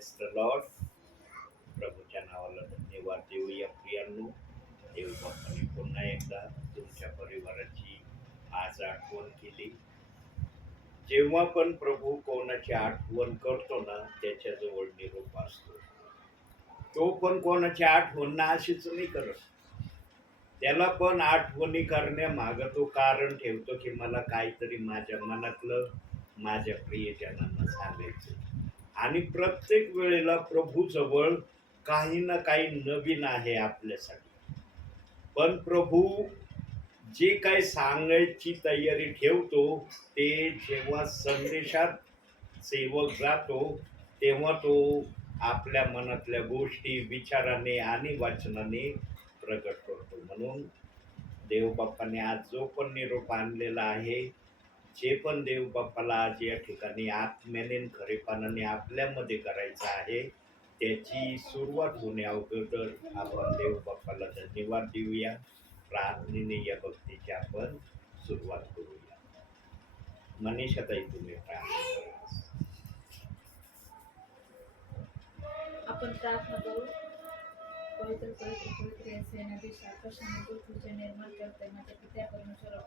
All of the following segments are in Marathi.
Praise the Lord. प्रभूच्या नावाला धन्यवाद देऊया प्रियांनो. देव बाप्पाने पुन्हा एकदा तुमच्या परिवाराची आज आठवण केली. जेव्हा पण प्रभू कोणाची आठवण करतो ना त्याच्याजवळ निरोप असतो. तो पण कोणाची आठवण ना अशीच नाही करत. त्याला पण आठवणी करण्यामागं तो कारण ठेवतो की मला काहीतरी माझ्या मनातलं माझ्या प्रियजनांना सांगायचं. आणि प्रत्येक वेळेला प्रभूजवळ काही ना काही नवीन आहे आपल्यासाठी. पण प्रभू जे काही सांगायची तयारी ठेवतो ते जेव्हा संदेशात सेवक जातो तेव्हा तो आपल्या मनातल्या गोष्टी विचाराने आणि वाचनाने प्रकट करतो. म्हणून देवबाप्पाने आज जो पण निरोप आणलेला आहे, जे पण देवबाप्पाला आज या ठिकाणी आत्म्याने खरेपणाने आपल्यामध्ये करायचं आहे, त्याची सुरुवात होण्या अगोदर आपण देवबाप्पाला धन्यवाद देऊया. प्रार्थनेने या भक्तीची आपण सुरुवात करूया. मनीषाताई तुम्ही प्रार्थना करा. आपण प्रार्थना करू. पवित्र पवित्र पवित्र असे नदीश आकाशाने पृथ्वीचे निर्माण करते माझ्या पित्या परमेश्वरा,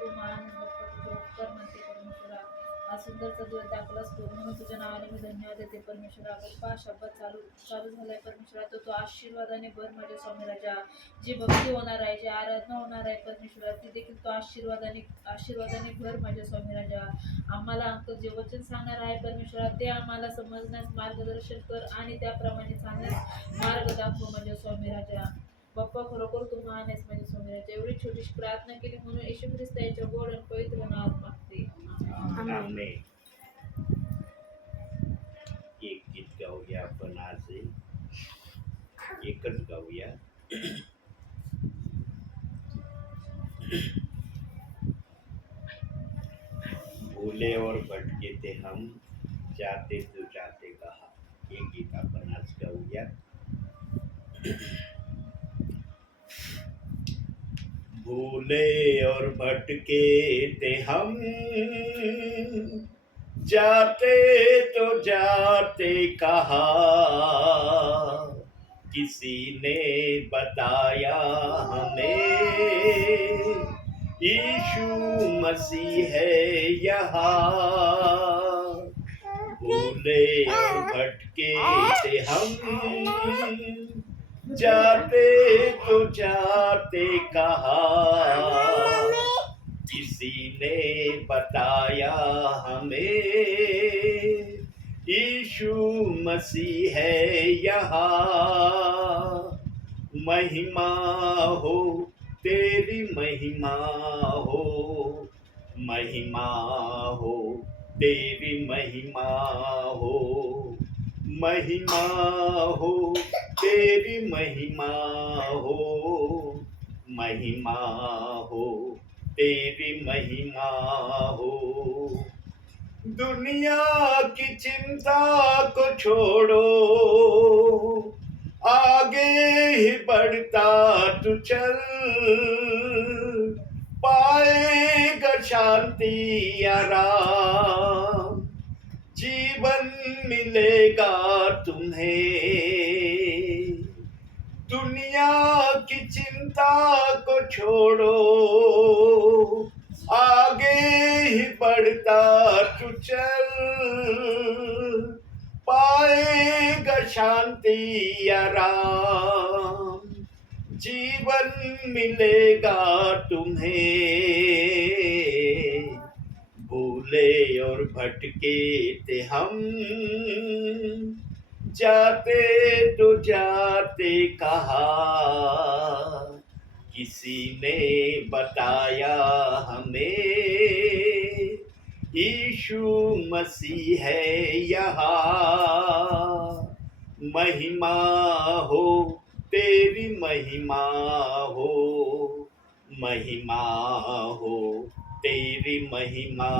तू महान भक्त तुझे उपकार म्हणते परमेश्वरा. हा सुंदरचा दिवस दाखलास पूर्ण तुझ्या नावाने मी धन्यवाद देते परमेश्वरा. गप्पा शब्द चालू झालाय परमेश्वरा, तो आशीर्वादाने भर माझ्या स्वामी राजा. जी भक्ती होणार आहे, जी आराधना होणार आहे परमेश्वरा, ती देखील तो आशीर्वादाने भर माझ्या स्वामी राजा. आम्हाला अंक जे वचन सांगणार आहे परमेश्वरा, ते आम्हाला समजण्यास मार्गदर्शन कर आणि त्याप्रमाणे सांगण्यास मार्ग दाखव माझ्या स्वामी राजा. बाप्पा खरोखर तू महान आहेस माझ्या स्वामी राजा. एवढी छोटीशी प्रार्थना केली म्हणून येशू ख्रिस्त यांच्या गोड आणि पवित्र नावात मागते. आमेन. एक गीत गाऊया आपण आज. एकच गाऊया. भूले और भटके थे हम, जाते तो जाते कहा. हे गीत आपण आज गाऊया. भूले और भटके थे हम, जाते तो जाते कहा. किसी ने बताया हमें यीशु मसीह है यहाँ. भूले और भटके थे हम, जाते तो जाते कहा. किसी ने बताया हमें यीशु मसीह है यहाँ. महिमा हो तेरी महिमा हो, महिमा हो तेरी महिमा हो, महिमा हो तेरी महिमा हो, महिमा हो तेरी महिमा हो. दुनिया की चिंता को छोड़ो, आगे ही बढ़ता तू चल. पाएगा शांति आराम, जीवन मिलेगा तुम्हें. दुनिया की चिंता को छोड़ो, आगे ही बढ़ता तू चल. पाएगा शांति आराम, जीवन मिलेगा तुम्हें. भूले और भटके थे हम, जाते तो जाते कहा. किसी ने बताया हमें यीशु मसीह है यहाँ. महिमा हो तेरी महिमा हो, महिमा हो तेरी महिमा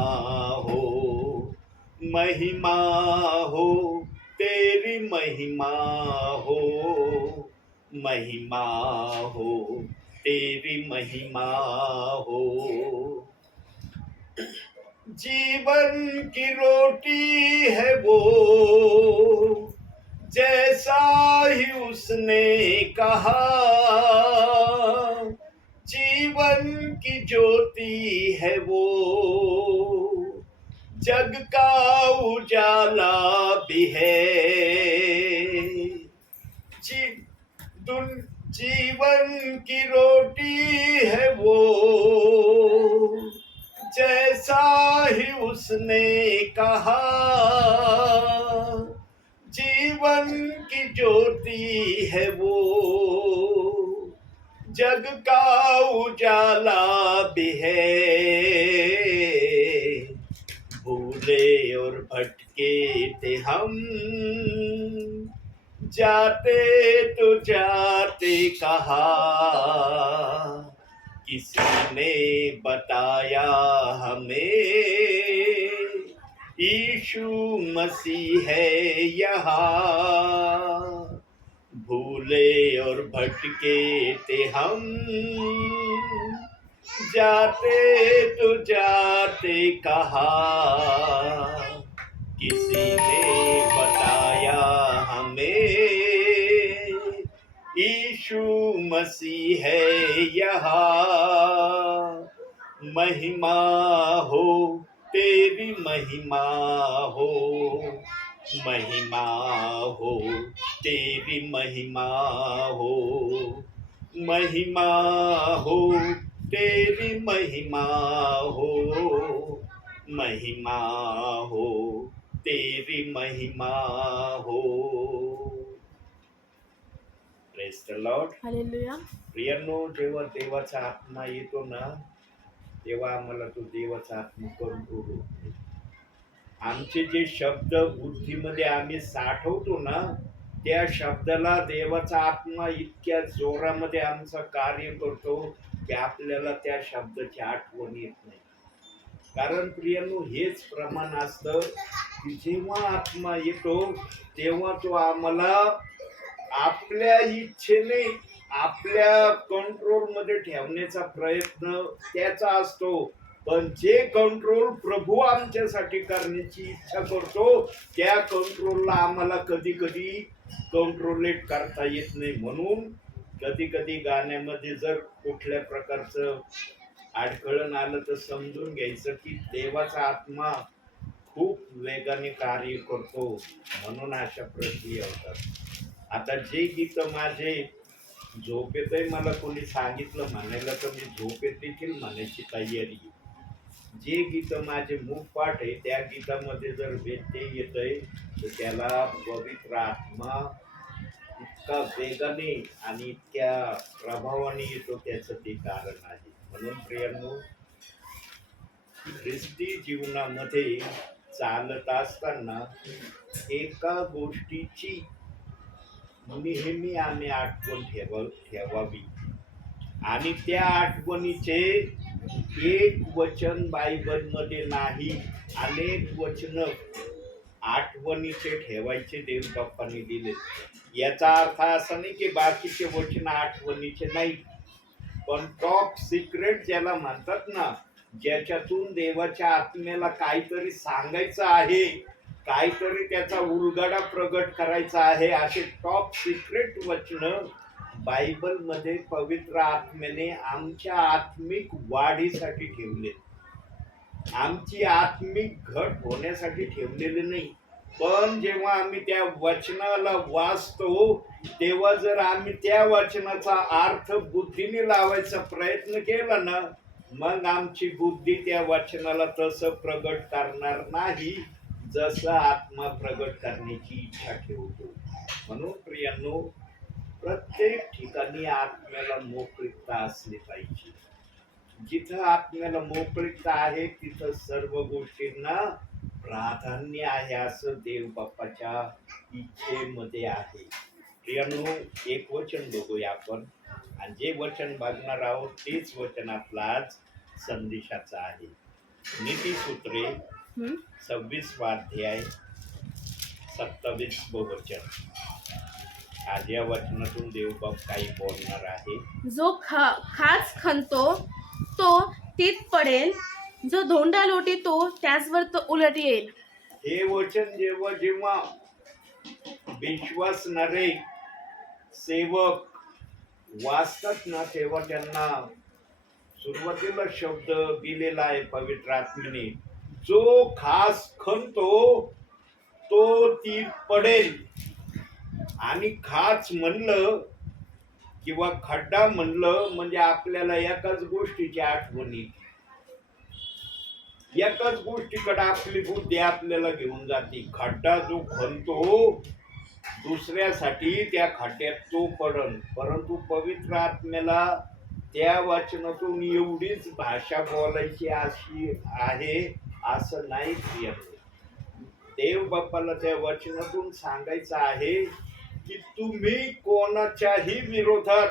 हो, महिमा हो तेरी महिमा हो, महिमा हो तेरी महिमा हो. जीवन की रोटी है वो, उसने कहा, जीवन की ज्योति है वो, जग का उजाला भी है। जी, जीवन की रोटी है वो, जैसा ही उसने कहा, जीवन की ज्योति है वो, जग का उजाला भी है। भूले और भटके थे हम, जाते तो जाते कहा, किसी ने बताया हमें, यीशु मसीह है यहाँ। भूले और भटके थे हम, जाते तो जाते कहा, किसी ने बताया हमें, यीशु मसीह है यहाँ। महिमा हो तेरी महिमा हो, महिमा हो तेरी महिमा हो, महिमा हो तेरी महिमा हो, महिमा हो तेरी महिमा हो। Praise the Lord. हालेलुया. प्रियांनो, जेव्हा देवाचा आत्मा येतो ना, तेव्हा आम्हाला तो देवाचा आत्मा कंट्रोल होतो. आमचे जे शब्द बुद्धीमध्ये आम्ही साठवतो ना, त्या शब्दाला देवाचा आत्मा इतक्या जोरामध्ये आमचं कार्य करतो की आपल्याला त्या शब्दाची आठवण येत नाही. कारण प्रियांनो, हेच प्रमाण असतं की जेव्हा आत्मा येतो तेव्हा तो आम्हाला आपल्या इच्छेने आपल्या कंट्रोलमध्ये ठेवण्याचा प्रयत्न त्याचा असतो. पण जे कंट्रोल प्रभू आमच्यासाठी करण्याची इच्छा करतो, त्या कंट्रोलला आम्हाला कधी कधी कंट्रोलेट करता येत नाही. म्हणून कधी कधी गाण्यामध्ये जर कुठल्या प्रकारचं अडखळण आलं तर समजून घ्यायचं की देवाचा आत्मा खूप वेगाने कार्य करतो, म्हणून अशा प्रक्रिया होतात. आता जे गीत माझे झोप येतंय, मला कोणी सांगितलं म्हणायला तर मी झोप देखील म्हणायची तयारी आहे. जे गीत माझे मुखपाठ आहे त्या गीतामध्ये जर व्यत्यय येतंय तर त्याला पवित्र आत्मा इतका वेगाने आणि इतक्या प्रभावाने येतो, त्याचं ते कारण आहे. म्हणून प्रियांनो, ख्रिस्ती जीवनामध्ये चालत असताना एका गोष्टीची नेहमी आम्ही आठवण ठेवावी, आणि त्या आठवणीचे एक वचन बायबलमध्ये नाही, अनेक वचन आठवणीचे ठेवायचे देव बाप्पांनी दिले. याचा अर्थ असा नाही की बाकीचे वचन आठवणीचे नाही, पण टॉप सिक्रेट ज्याला म्हणतात ना, ज्याच्यातून देवाच्या आत्म्याला काहीतरी सांगायचं आहे, काहीतरी त्याचा उलगडा प्रगट करायचा आहे, असे टॉप सिक्रेट वचन बायबलमध्ये पवित्र आत्म्याने आमच्या आत्मिक वाढीसाठी ठेवले, आमची आत्मिक घट होण्यासाठी ठेवलेले नाही. पण जेव्हा आम्ही त्या वचनाला वाचतो तेव्हा जर आम्ही त्या वचनाचा अर्थ बुद्धीने लावायचा प्रयत्न केला ना, मग आमची बुद्धी त्या वचनाला तसं प्रगट करणार नाही जसं आत्मा प्रगट करण्याची इच्छा ठेवतो. म्हणून प्रियांनो, प्रत्येक ठिकाणी आत्म्याला मोकळीकता असली पाहिजे. जिथं आत्म्याला मोकळीकता आहे तिथं सर्व गोष्टींना प्राधान्य आहे, असं देव बाप्पाच्या इच्छेमध्ये आहे. प्रियांनो, एक वचन बघूया आपण, आणि जे वचन बघणार आहोत तेच वचन आपला आज संदेशाचं आहे. नीतिसूत्रे 26वा अध्याय 27व वचन. आज या वचनातून देवबाप काही बोलणार आहे. जो खाच खणतो तो तीत पडेल, जो धोंडा लोटीतो त्याचवर तो उलट येईल. हे वचन जेव्हा जेव्हा विश्वासणारे सेवक वाचतात ना तेव्हा त्यांना सुरुवातीला शब्द दिलेला आहे पवित्र आत्म्याने, जो खास खणतो तो ती पडेल. आणि खाच म्हणलं किंवा खड्डा म्हणलं म्हणजे आपल्याला एकाच गोष्टीची आठवण येते. एकाच गोष्टीकडे आपली बुद्धी आपल्याला घेऊन जाते. खड्डा जो खणतो दुसऱ्यासाठी त्या खड्ड्यात तो पडन. परंतु पवित्र आत्म्याला त्या वचनातून एवढीच भाषा बोलायची अशी आहे असं नाही. देव बाप्पाला त्या वचनातून सांगायचं आहे की तुम्ही कोणाच्याही विरोधात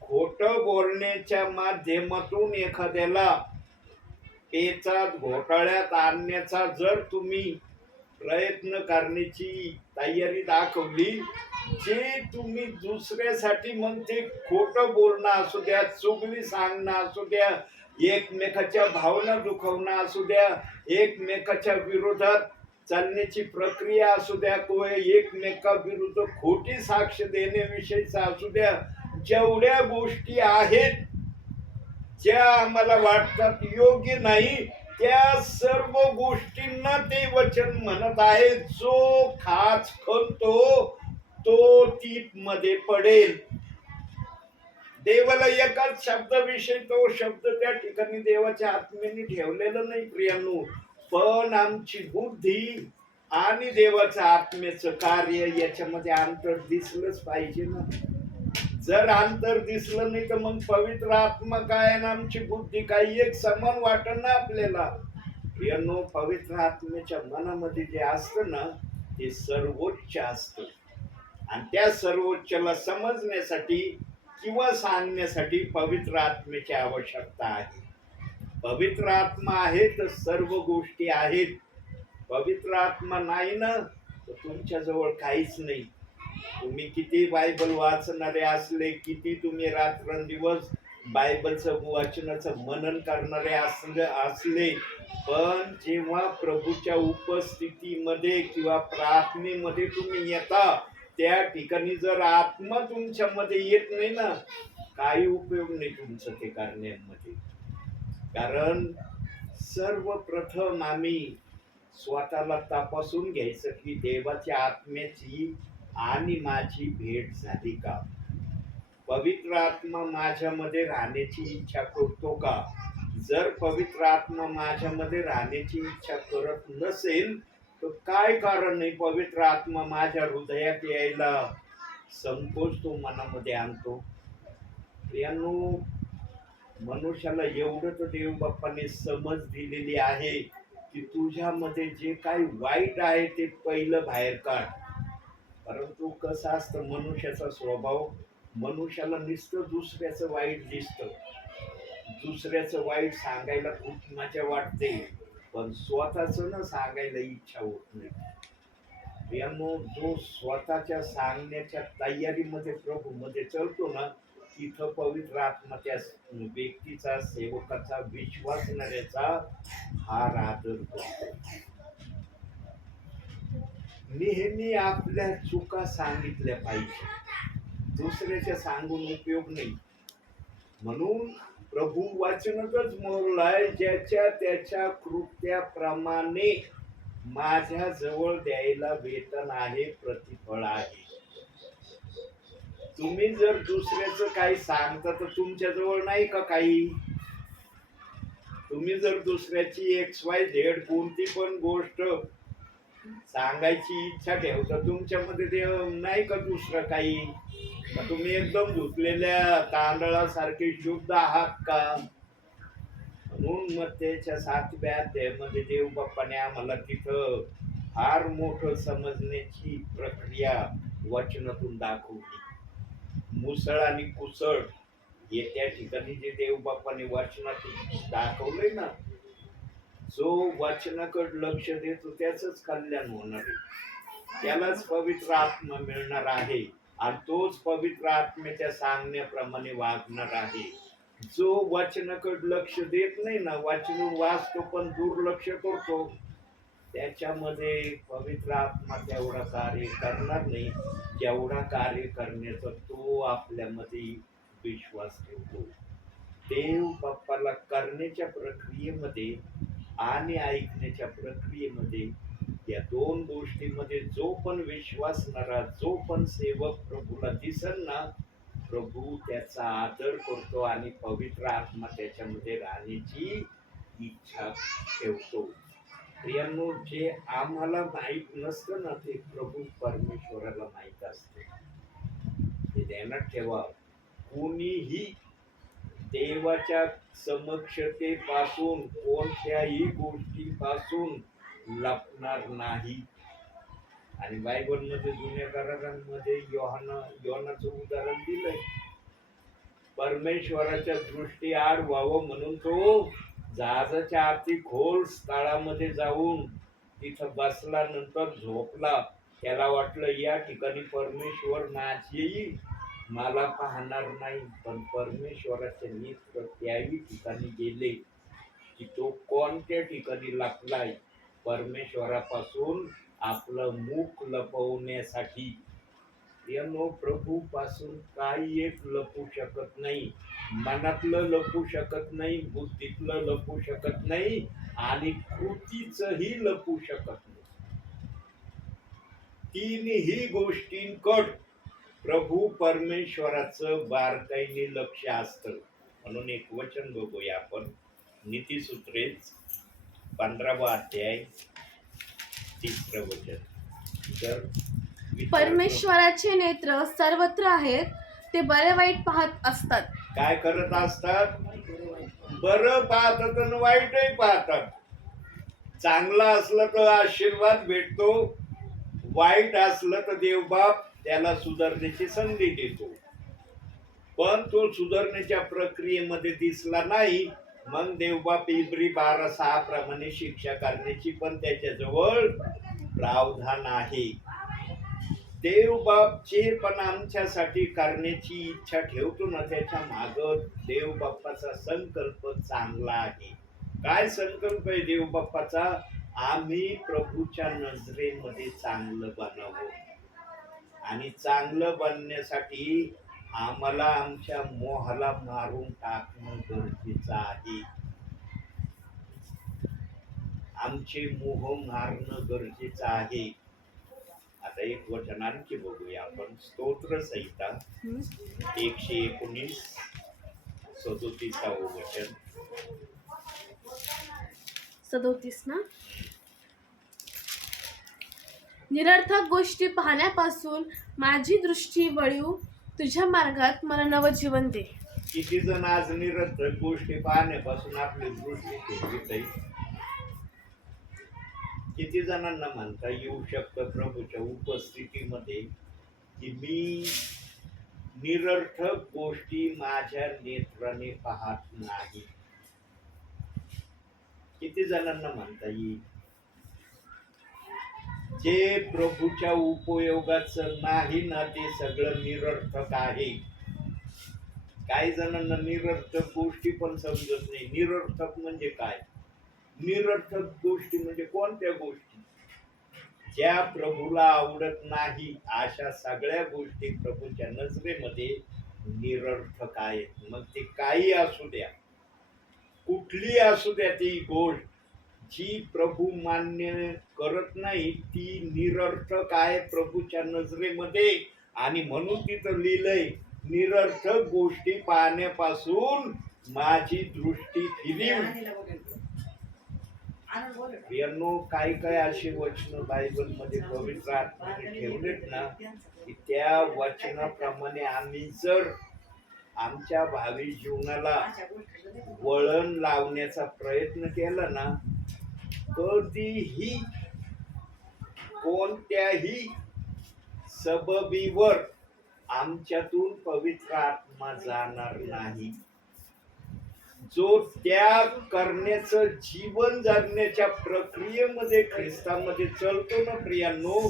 खोट बोलण्याच्या माध्यमातून एखाद्याला पेचात घोटाळ्यात आणण्याचा जर तुम्ही प्रयत्न करण्याची तयारी दाखवली, जे तुम्ही दुसऱ्यासाठी मग ते खोटं बोलणं असू द्या, चुगली सांगणं असू द्या, एकमेकाच्या भावना दुखवणं असू द्या, एकमेकाच्या विरोधात चालण्याची प्रक्रिया असू द्या, किंवा एकमेकाविरुद्ध खोटी साक्ष देण्याविषयीचा असू द्या, जेवढ्या गोष्टी आहेत ज्या आम्हाला वाटतात योग्य नाही, त्या सर्व गोष्टींना ते वचन म्हणत आहे, जो खाच खणतो तो तीत मध्ये पडेल. देवाला एकाच शब्दाविषयी तो शब्द त्या ठिकाणी देवाच्या आत्म्याने ठेवलेला नाही प्रियांनो, पण आमची बुद्धी आणि देवाचं आत्म्याचं कार्य याच्यामध्ये अंतर दिसलंच पाहिजे ना. जर अंतर दिसलं नाही तर मग पवित्र आत्मा काय आणि आमची बुद्धी काय एक समान वाटण ना आपल्याला. प्रियांनो, पवित्र आत्म्याच्या मनामध्ये जे असतं ना ते सर्वोच्च असतं, आणि त्या सर्वोच्चला समजण्यासाठी किंवा सांगण्यासाठी पवित्र आत्म्याची आवश्यकता आहे. पवित्र आत्मा आहे तर सर्व गोष्टी आहेत. पवित्र आत्मा नाही ना तर तुमच्या जवळ काहीच नाही. तुम्ही किती बायबल वाचणारे असले, किती तुम्ही रात्रंदिवस बायबलचं वाचनाचं मनन करणारे असले, पण जेव्हा प्रभूच्या उपस्थितीमध्ये किंवा प्रार्थनेमध्ये तुम्ही येता त्या ठिकाणी जर आत्मा तुमच्यामध्ये येत नाही ना, काही उपयोग नाही तुमचं ते करण्यामध्ये. कारण सर्वप्रथम आम्ही स्वतःला तपासून घ्यायचं की देवाच्या आत्म्याची आणि माझी भेट झाली का. पवित्र आत्मा माझ्यामध्ये राहण्याची इच्छा करतो का. जर पवित्र आत्मा माझ्यामध्ये राहण्याची इच्छा करत नसेल तर काय कारण नाही पवित्र आत्मा माझ्या हृदयात यायला संकोच तो मनामध्ये आणतो. यानो, मनुष्याला एवढं तर देव बाप्पाने समज दिलेली आहे की तुझ्यामध्ये जे काही वाईट आहे ते पहिलं बाहेर काढ. परंतु कसं असतं मनुष्याचा स्वभाव, मनुष्याला नुसतं दुसऱ्याचं वाईट दिसतं, दुसऱ्याचं वाईट सांगायला खूप मजा वाटते, पण स्वतःचं न सांगायला इच्छा होत नाही. यानो, जो स्वतःच्या सांगण्याच्या तयारीमध्ये प्रभू मध्ये चलतो ना, तिथं पवित्र आत्मा त्या व्यक्तीचा, सेवकाचा, विश्वासणाऱ्याचा हार आदर करतो. नेहमी आपल्या चुका सांगितल्या पाहिजे, दुसऱ्याच्या सांगून उपयोग नाही. म्हणून प्रभू वचनातच म्हणलाय, ज्याच्या त्याच्या कृत्याप्रमाणे माझ्या जवळ द्यायला वेतन आहे, प्रतिफळ आहे. तुम्ही जर दुसऱ्याचं काही सांगता तर तुमच्या जवळ नाही का काही. तुम्ही जर दुसऱ्याची XYZ कोणती पण गोष्ट सांगायची इच्छा ठेवता, तुमच्यामध्ये ते नाही का दुसरं काही. तुम्ही एकदम धुतलेल्या तांदळासारखे शुद्ध आहात का. म्हणून मग त्याच्या 7व्या अध्यायामध्ये देव बाप्पाने आम्हाला तिथं फार मोठं समजण्याची प्रक्रिया वचनातून दाखवली. मुसळ आणि कुसळ हे त्या ठिकाणी जे देव बाप्पाने वचनातून दाखवलंय ना, जो वचनाकडे लक्ष देतो त्याच कल्याण होणार आहे, त्यालाच पवित्र आत्मा मिळणार आहे, आणि तोच पवित्र आत्म्याच्या सांगण्याप्रमाणे वागणार आहे. जो वचनाकडे लक्ष देत नाही ना, वचन वाचतो पण दुर्लक्ष करतो, त्याच्यामध्ये पवित्र आत्मा तेवढा कार्य करणार नाही जेवढा कार्य करण्याचा तो आपल्यामध्ये विश्वास ठेवतो. देव बाप्पाला करण्याच्या प्रक्रियेमध्ये आणि ऐकण्याच्या प्रक्रियेमध्ये या दोन गोष्टीमध्ये जो पण विश्वासणारा, जो पण सेवक प्रभूला दिसल ना, प्रभू त्याचा आदर करतो आणि पवित्र आत्मा त्याच्यामध्ये राहण्याची इच्छा ठेवतो. प्रियांनो, जे आम्हाला माहित नसतं ना ते प्रभू परमेश्वराला माहित असते. ते ध्यानात ठेवा. कोणीही देवाच्या समक्षतेपासून कोणत्याही गोष्टीपासून लपणार नाही. आणि बायबलमध्ये जुन्या करारांमध्ये योहानाचं उदाहरण दिलंय. परमेश्वराच्या दृष्टी आड व्हावं म्हणून तो जहाजाच्या आती खोल स्थळामध्ये जाऊन तिथं बसला, नंतर झोपला. त्याला वाटलं या ठिकाणी परमेश्वर येईल, मला पाहणार नाही. पण परमेश्वराचे नेत्र त्याही ठिकाणी गेले की तो कोणत्या ठिकाणी लपलाय, परमेश्वरापासून आपलं मुख लपवण्यासाठी. प्रभू पासून काही एक लपू शकत नाही. मनातलं लपू शकत नाही, बुद्धीतलं लपू शकत नाही आणि कृतीचंही लपू शकत नाही. तीनही गोष्टींकड प्रभू परमेश्वराचं बारकाईने लक्ष असतं. म्हणून एक वचन बघूया आपण. नीतिसूत्रे 15वा अध्याय 3रं वचन. जर परमेश्वराचे नेत्र सर्वत्र आहेत, ते बरे वाईट पाहत असतात. काय करत असतात? बरं पाहतात आणि वाईटही पाहतात. चांगलं असलं तर आशीर्वाद भेटतो, वाईट असलं तर देवबाप त्याला सुधारण्याची संधी देतो. पण तो सुधारण्याच्या प्रक्रियेमध्ये दिसला नाही, मग देवबाप इब्री 12:6 प्रमाणे शिक्षा करण्याची पण त्याच्याजवळ प्रावधान आहे. देवबाप जे पण आमच्यासाठी करण्याची इच्छा ठेवतो ना, त्याच्या माग देवबाप्पाचा संकल्प चांगला आहे. काय संकल्प आहे देवबाप्पाचा? आम्ही प्रभूच्या नजरेमध्ये चांगलं बनावं. आणि चांगलं बनण्यासाठी आम्हाला आमच्या मोहाला मारून टाकणं गरजेचं आहे. आमचे मोह मारणं गरजेचं आहे. आता एक वचन आणखी बघूया आपण. स्तोत्र संहिता 119 37व वचन. 37 ना. निरर्थक गोष्टी पाहण्यापासून माझी दृष्टी वळू, तुझ्या मार्गात मला नवजीवन दे. किती जण आज निरर्थक गोष्टी पाहण्यापासून आपली दृष्टी ठेवत आहे? किती जणांना म्हणता येऊ शकतं प्रभूच्या उपस्थितीमध्ये की मी निरर्थक गोष्टी माझ्या नेत्राने पाहत नाही? किती जणांना म्हणता येईल? जे प्रभूच्या उपयोगाचं नाही ना ते सगळं निरर्थक आहे. काही जणांना निरर्थक गोष्टी पण समजत नाही. निरर्थक म्हणजे काय? निरर्थक गोष्टी म्हणजे कोणत्या गोष्टी? ज्या प्रभूला आवडत नाही अशा सगळ्या गोष्टी प्रभूच्या नजरेमध्ये निरर्थक आहेत. मग ते काही असू द्या, कुठली असू द्या, ती गोष्ट जी प्रभू मान्य करत नाही ती निरर्थक आहे प्रभूच्या नजरेमध्ये. आणि म्हणून तिथं लिहिलंय, निरर्थक गोष्टी पाहण्यापासून माझी दृष्टी फिरव. काही काही अशी वचन बायबल मध्ये पवित्र आत्म्याने ठेवलेत ना की त्या वचनाप्रमाणे आम्ही जर आमच्या भावी जीवनाला वळण लावण्याचा प्रयत्न केला ना, कधीही कोणत्याही सबबीवर आमच्यातून पवित्र आत्मा जाणार नाही. जो त्याग करण्याचं जीवन जगण्याच्या प्रक्रियेमध्ये ख्रिस्तामध्ये चलतो ना प्रियांनो,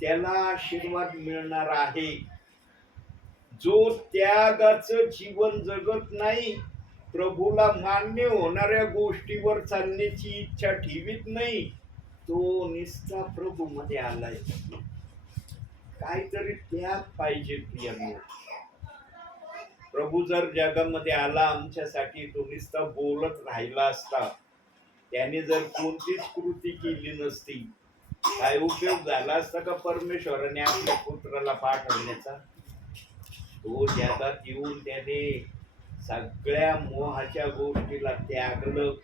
त्याला आशीर्वाद मिळणार आहे. जो त्यागाचं जीवन जगत नाही, प्रभूला मान्य होणाऱ्या गोष्टीवर चालण्याची इच्छा ठेवीत नाही, तो निस्ता प्रभू मध्ये आलाय. काहीतरी त्याग पाहिजे प्रियांनो. प्रभू जर जगामध्ये आला आमच्यासाठी, तो नुसता बोलत राहिला असता, त्याने जर कोणतीच कृती केली नसती, काय उपयोग झाला असता का परमेश्वराने आपल्या पुत्राला पाठवण्याचा? तो जगात येऊन त्याने सगळ्या मोहाच्या गोष्टीला त्यागलं.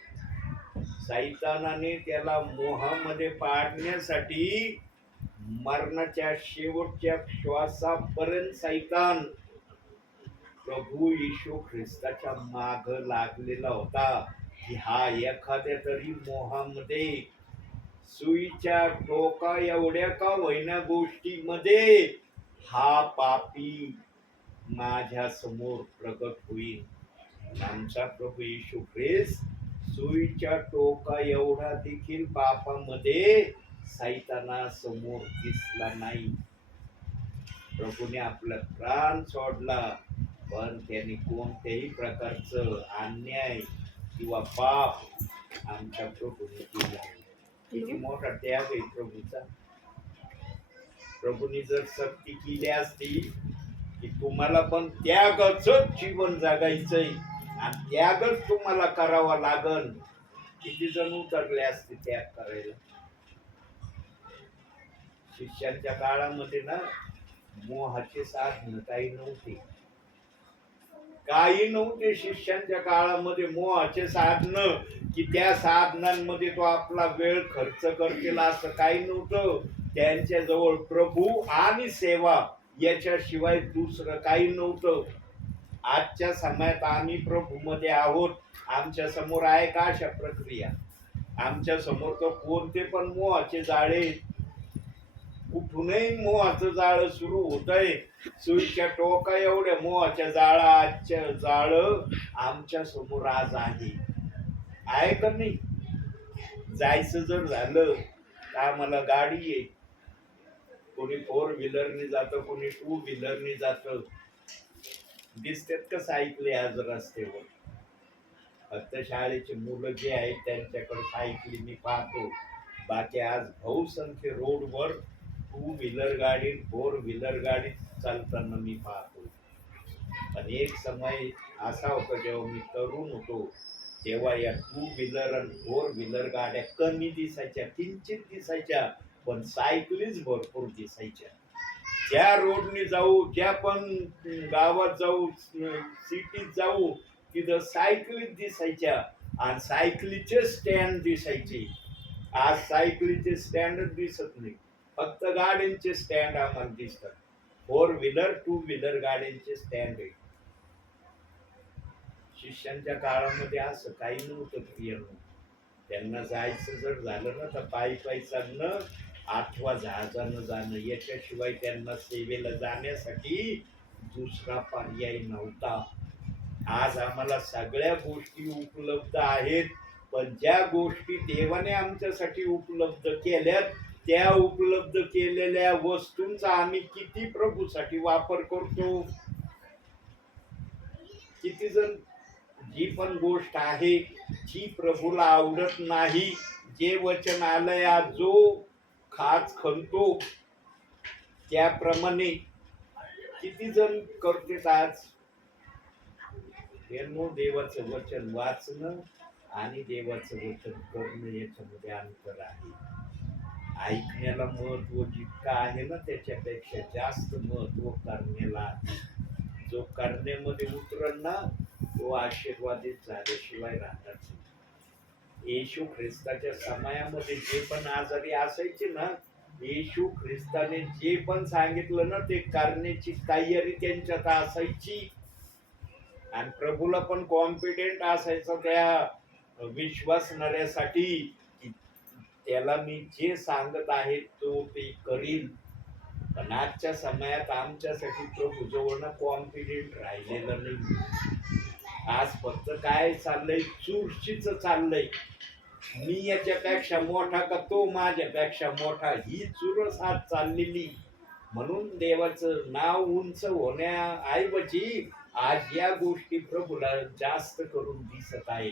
सैतानाने त्याला मोहामध्ये पाडण्यासाठी मरणाच्या शेवटच्या श्वासापर्यंत सैतान प्रभू येशू ख्रिस्ताच्या माग लागलेला होता की हा एखाद्या तरी मोहामध्ये, सुईच्या टोका एवढ्या का होईना गोष्टीमध्ये हा पापी माझ्या समोर प्रगट होईल. आमचा प्रभू येशू ख्रिस्त सुईच्या टोका एवढा देखील पापामध्ये सैताना समोर दिसला नाही. प्रभूने आपला प्राण सोडला, पण त्यांनी कोणत्याही प्रकारचं अन्याय किंवा पाप आमच्या प्रभूने केला. किती मोठा त्याग आहे प्रभूचा. प्रभूने जर सक्ती केली असती की तुम्हाला पण त्यागच जीवन जगायचंय आणि त्यागच तुम्हाला करावा लागल, किती जण उतरले असते त्याग करायला. शिष्यांच्या काळामध्ये ना मोहाचे साधन काही नव्हते. काही नव्हते शिष्यांच्या काळामध्ये मोहाचे साधन की त्या साधनांमध्ये तो आपला वेळ खर्च करतील असं काही नव्हतं. त्यांच्या जवळ प्रभू आणि सेवा याच्याशिवाय दुसरं काही नव्हतं. आजच्या समयात आम्ही प्रभू मध्ये आहोत, आमच्या समोर आहे का अशा प्रक्रिया? आमच्या समोर तर कोणते पण मोहाचे जाळे, कुठूनही मोहाचं जाळ सुरू होतंय. सुईच्या टोका एवढ्या मोहाच्या आजच्या जाळ आमच्या समोर आज आहे का नाही? जायचं जर झालं तर आम्हाला गाडी आहे, कोणी 4 व्हीलरने जातं, कोणी 2 व्हीलरने जातं. दिसतात का सायकली आज रस्त्यावर? फक्त शाळेचे मुलं जे आहेत त्यांच्याकडे सायकली मी पाहतो. बाकी आज बहुसंख्य रोडवर 2 व्हीलर गाडी, 4 व्हीलर गाडी चालताना मी पाहतो. पण एक समय असा होता जेव्हा मी तरुण होतो, तेव्हा या 2 व्हीलर आणि 4 व्हीलर गाड्या कमी दिसायच्या, किंचित दिसायच्या, पण सायकलीच भरपूर दिसायच्या. ज्या रोडने जाऊ, ज्या पण गावात जाऊ, सिटीत जाऊ, तिथं सायकलीच दिसायच्या आणि सायकलीचे स्टँड दिसायचे. आज सायकलीचे स्टँडच दिसत नाही, फक्त गाड्यांचे स्टँड आम्हाला दिसतात. 4 व्हीलर 2 व्हीलर गाड्यांचे स्टँड आहे. शिष्यांच्या काळामध्ये असं काही नव्हतं प्रियांनो. त्यांना जायचं जर झालं ना तर पायी चालणं अथवा जहाजानं जाणं, याच्याशिवाय त्यांना सेवेला जाण्यासाठी दुसरा पर्याय नव्हता. आज आम्हाला सगळ्या गोष्टी उपलब्ध आहेत, पण ज्या गोष्टी देवाने आमच्यासाठी उपलब्ध केल्यात त्या उपलब्ध केलेल्या वस्तूंचा आम्ही किती प्रभूसाठी वापर करतो? किती जण जी पण गोष्ट आहे जी प्रभूला आवडत नाही, जे वचन आलंय, जो खाच खणतो त्याप्रमाणे किती जण करतात आज? देवाचं वचन वाचणं आणि देवाचं वचन करणं याच्यामध्ये अंतर आहे. ऐकण्याला महत्व जितकं आहे ना त्याच्यापेक्षा जास्त महत्व करण्याला आहे. जो करण्यामध्ये उतरल ना तो आशीर्वादित झाल्याशिवाय राहतात. येशू ख्रिस्ताच्या समयामध्ये जे पण आजारी असायचे ना, येशू ख्रिस्ताने जे पण सांगितलं ना ते करण्याची तयारी त्यांच्यात असायची. आणि प्रभूला पण कॉन्फिडेंट असायचं त्या विश्वासणाऱ्यासाठी की त्याला मी जे सांगत आहे तो ते करील. पण आजच्या समयात आमच्यासाठी प्रभू जवळ कॉन्फिडेंट राहिलेलं नाही. आज फक्त काय चाललंय, चुरशीच चाललंय. मी याच्यापेक्षा मोठा का तो माझ्यापेक्षा मोठा, ही चुरस आज चाललेली. म्हणून देवाचं नाव उंच होण्याऐवजी आज या गोष्टी प्रभूला जास्त करून दिसत आहे.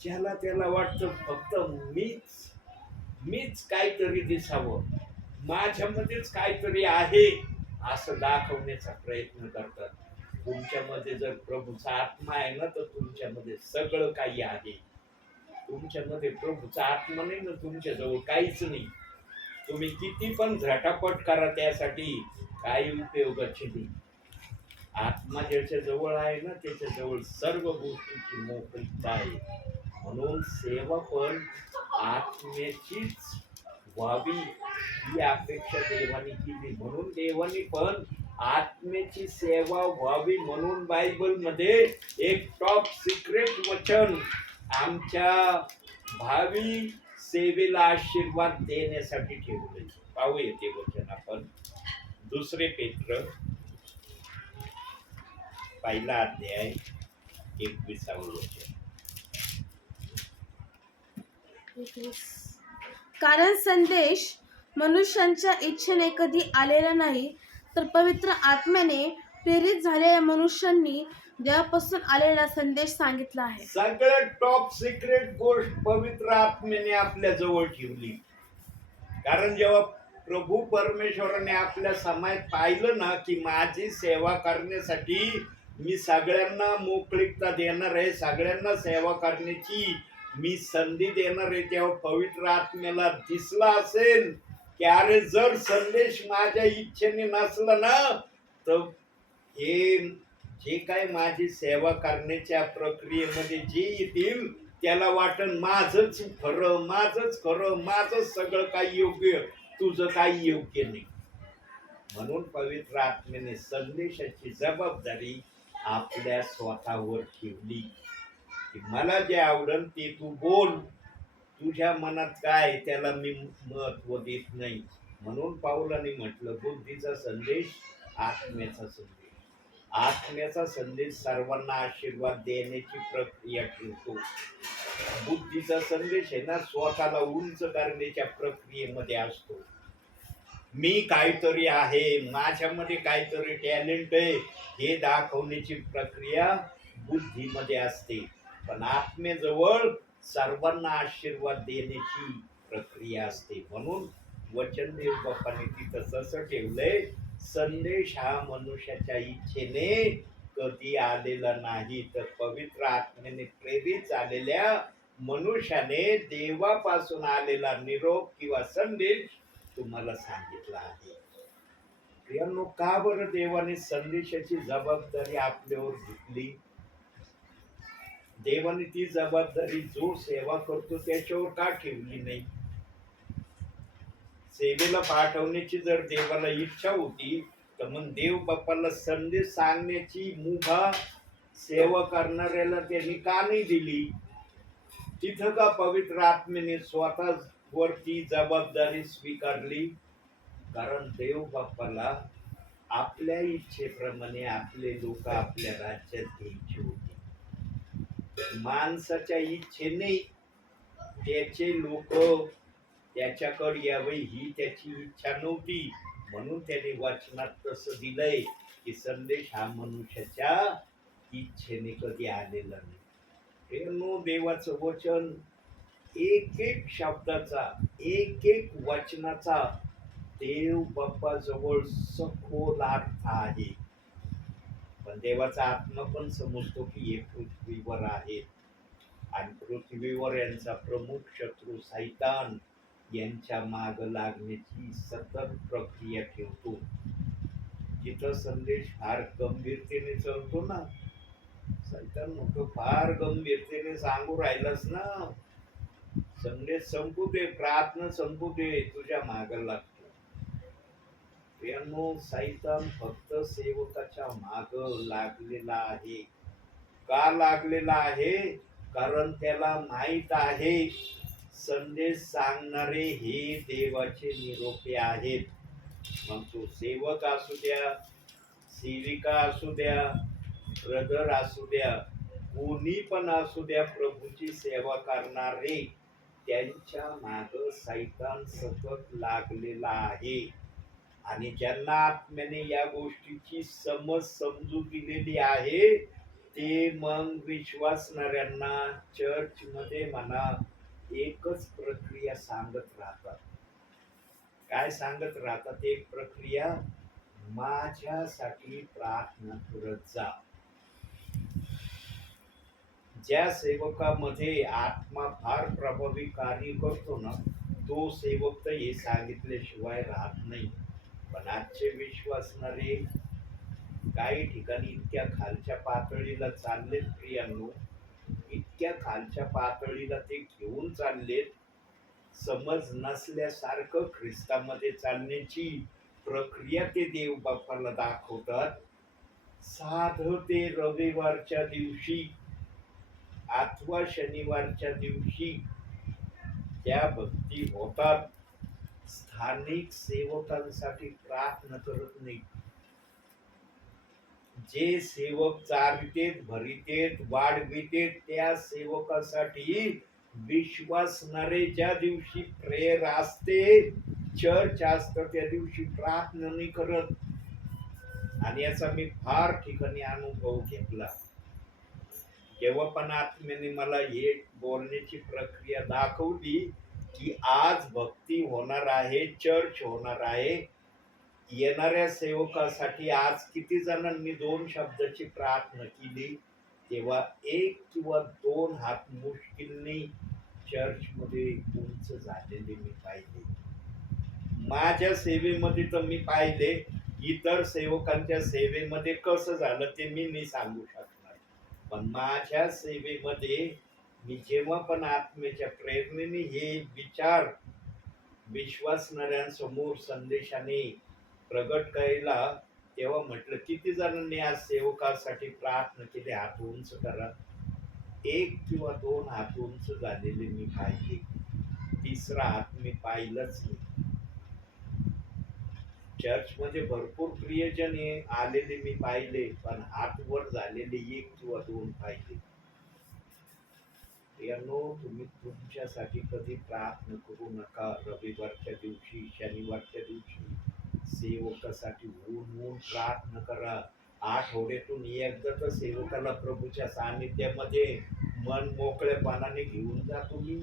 ज्याला त्याला वाटतं फक्त मीच काहीतरी दिसावं, माझ्यामध्येच काहीतरी आहे असं दाखवण्याचा प्रयत्न करतात. तुमच्यामध्ये जर प्रभूचा आत्मा आहे ना, तर तुमच्यामध्ये सगळं काही आहे. तुमच्यामध्ये प्रभूचा आत्मा नाही ना, तुमच्याजवळ काहीच नाही. तुम्ही किती पण झटापट करा त्यासाठी, काही उपयोगाची नाही. आत्मा ज्याच्या जवळ आहे ना, त्याच्या जवळ सर्व गोष्टीची मोकळीकता आहे. म्हणून सेवा पण आत्म्याचीच व्हावी ही अपेक्षा देवाने केली. म्हणून देवाने पण आत्म्याची सेवा व्हावी म्हणून बायबल मध्ये एक टॉप सिक्रेट वचन आमच्या भावी सेवेला आशीर्वाद देण्यासाठी ठेवले. पाहूया ते वचन आपण. 2 पेत्र पहिला अध्याय 21 वचन. कारण संदेश मनुष्यांच्या इच्छेने कधी आलेला नाही, तर पवित्र आत्म्याने प्रेरित झालेल्या मनुष्यांनी देवापासून आलेला संदेश सांगितला आहे. सगळ्यात टॉप सिक्रेट गोष्ट पवित्र आत्म्याने आपल्या जवळ ठेवली. कारण जेव्हा प्रभू परमेश्वराने आपल्या समाज पाहिलं ना, की माझी सेवा करण्यासाठी मी सगळ्यांना मोकळीकता देणार आहे, सगळ्यांना सेवा करण्याची मी संधी देणार आहे, तेव्हा पवित्र आत्म्याला दिसला असेल की अरे जर संदेश माझ्या इच्छेने नसला ना, तर हे जे काय माझी सेवा करण्याच्या प्रक्रियेमध्ये जे येतील त्याला वाटन माझंच खरं, माझंच खरं, माझंच सगळं काही योग्य, तुझं काही योग्य नाही. म्हणून पवित्र आत्म्याने संदेशाची जबाबदारी आपल्या स्वतःवर ठेवली की मला जे आवडल ते तू बोल, तुझ्या मनात काय त्याला मी महत्व देत नाही. म्हणून पाऊलाने म्हटलं बुद्धीचा संदेश, आत्म्याचा संदेश. आत्म्याचा संदेश सर्वांना आशीर्वाद देण्याची प्रक्रिया ठेवतो. बुद्धीचा संदेश आहे ना, स्वतःला उंच करण्याच्या प्रक्रियेमध्ये असतो. मी काहीतरी आहे, माझ्यामध्ये काहीतरी टॅलेंट आहे हे दाखवण्याची प्रक्रिया बुद्धीमध्ये असते. पण आत्मेजवळ सर्वांना आशीर्वाद देण्याची प्रक्रिया असते. म्हणून वचनदेव बाप्पाने तिथं तसं ठेवलंय, संदेश हा मनुष्याच्या इच्छेने कधी आलेला नाही, तर पवित्र आत्म्याने प्रेरित झालेल्या मनुष्याने देवापासून आलेला निरोप किंवा संदेश तुम्हाला सांगितला आहे. प्रियांनो, का बरं देवाने संदेशाची जबाबदारी आपल्यावर घेतली? देवाने ती जबाबदारी जो सेवा करतो त्याच्यावर का ठेवली नाही? सेवेला पाठवण्याची जर देवाला इच्छा होती तर मग देव बाप्पाला संदेश सांगण्याची मुभा सेवा करणाऱ्याला त्यांनी का नाही दिली? तिथं का पवित्र आत्म्याने स्वतःवर ती जबाबदारी स्वीकारली? कारण देव बाप्पाला आपल्या इच्छेप्रमाणे आपले लोक आपल्या राज्यात घ्यायचे होते. माणसाच्या इच्छेने त्याचे लोक त्याच्याकडे यावे ही त्याची इच्छा नव्हती. म्हणून त्याने वचनात तसं दिलंय की संदेश हा मनुष्याच्या इच्छेने कधी आलेला नाही. देवाचं वचन एक एक शब्दाचा, एक एक वचनाचा देव बाप्पा जवळ सखोल अर्थ आहे. पण देवाचा आत्मा पण समजतो की हे पृथ्वीवर आहेत आणि पृथ्वीवर यांचा प्रमुख शत्रू सैतान यांच्या माग लागण्याची सतत प्रक्रिया ठेवतो. जिथं संदेश फार गंभीरतेने चालतो ना, सैतान म्हणतो फार गंभीरतेने सांगू राहिलास ना, संदेश संपू दे, प्रार्थना संपू दे, तुझ्या माग लागतो. सैतान फक्त सेवकाच्या माग लागलेला आहे. का लागलेला आहे? कारण त्याला माहित आहे संदेश सांगणारे हे देवाचे निरोपे आहेत. मग तो सेवक असू द्या, सेविका असू द्या, ब्रदर असू द्या, कोणी पण असू द्या, प्रभूची सेवा करणारे त्यांच्या माग सैतान सतत लागलेला आहे. आणि ज्यांना आत्म्याने या गोष्टीची समजूत दिलेली आहे ते मग विश्वासणाऱ्यांना चर्च मध्ये म्हणा, एकच प्रक्रिया सांगत राहतात. काय सांगत राहतात? एक प्रक्रिया, माझ्यासाठी प्रार्थना करत जा. ज्या सेवकामध्ये आत्मा फार प्रभावी कार्य करतो ना, तो सेवक तर हे सांगितल्याशिवाय राहत नाही. पण आजचे विश्वासणारे काही ठिकाणी इतक्या खालच्या पातळीला चाललेत प्रियांनो, इतक्या खालच्या पातळीला ते घेऊन चाललेत, समज नसल्यासारखं ख्रिस्तामध्ये चालण्याची प्रक्रिया ते देव बाप्पाला दाखवतात. साधं ते रविवारच्या दिवशी अथवा शनिवारच्या दिवशी त्या भक्ती होतात, स्थानिक सेवकांसाठी प्रार्थना करत नाही. जे सेवक चालतेत, भरितेत, वाढवितेत, त्या सेवकासाठी विश्वासणारे ज्या दिवशी प्रेयर असते, चर्च असतं, त्या दिवशी प्रार्थना नाही करत. आणि याचा मी फार ठिकाणी अनुभव घेतला. जेव्हा पण आत्म्याने मला हे बोलण्याची प्रक्रिया दाखवली की आज भक्ती होणार आहे, चर्च होणार आहे, येणाऱ्या सेवकासाठी आज किती जणांनी 2 शब्दाची प्रार्थना केली, तेव्हा 1 किंवा 2 हात मुश्किलने चर्चमध्ये उंच झालेले मी पाहिले. माझ्या सेवेमध्ये तर मी पाहिले, इतर सेवकांच्या सेवेमध्ये कसं झालं ते मी नाही सांगू शकणार. पण माझ्या सेवेमध्ये मी जेव्हा पण आत्म्याच्या प्रेरणेने हे विचार विश्वासणाऱ्यांसमोर संदेशाने प्रगट करायला, तेव्हा म्हटलं किती जणांनी आज सेवकासाठी प्रार्थना केली, हात उंच करा. 1 किंवा 2 हात उंच झालेले मी पाहिले. 3रा हात मी पाहिलंच नाही. चर्चमध्ये भरपूर प्रियजन आलेले मी पाहिले, पण हात वर झालेले 1 किंवा 2 पाहिले. यानो, तुम्ही तुमच्यासाठी कधी प्रार्थना करू नका. रविवारच्या दिवशी, शनिवारच्या दिवशी सेवकासाठी ऊन प्रार्थना करा. आठवड्यातून एकदा तर सेवकाला प्रभूच्या सानिध्यामध्ये मन मोकळेपणाने घेऊन जा. तुम्ही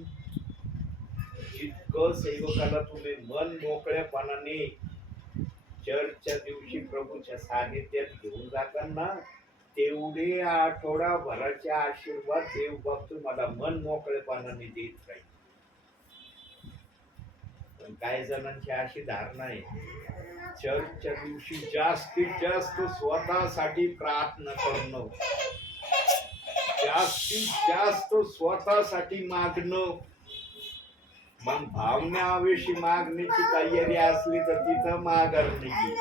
जितकं सेवकाला तुम्ही मन मोकळेपणाने चर्चच्या दिवशी प्रभूच्या सानिध्यात घेऊन जाताना, तेवढे आठवडाभराचे आशीर्वाद देव बाप तुम्हाला मन मोकळेपणाने देत राहील. पण काही जणांची अशी धारणा आहे, चर्चच्या दिवशी जास्तीत जास्त स्वतःसाठी प्रार्थना करणं, जास्तीत जास्त स्वतःसाठी मागणं. मग भावनाविषयी मागण्याची तयारी असली तर तिथं माघार नाही.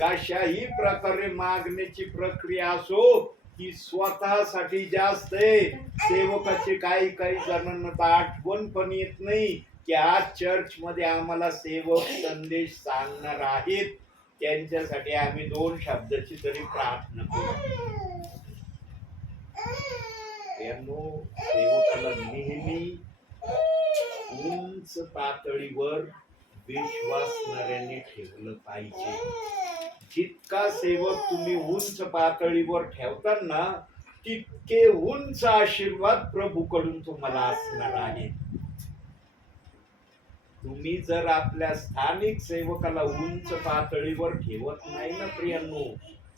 कशाही प्रकारे मागण्याची प्रक्रिया असो, ती स्वतःसाठी जास्त आहे. सेवकाचे काही जणांना तर आठवण पण येत नाही की आज चर्च मध्ये आम्हाला सेवक संदेश सांगणार आहेत, त्यांच्यासाठी आम्ही 2 शब्दाची तरी प्रार्थना करू. सेवकाला नेहमी उंच पातळीवर विश्वासणाऱ्याने ठेवलं पाहिजे. जितका सेवक तुम्ही उंच पातळीवर ठेवताना, तितके उंच आशीर्वाद प्रभूकडून तुम्हाला असणार आहे. तुम्ही जर आपल्या स्थानिक सेवकाला उंच पातळीवर ठेवत नाही ना प्रियांनो,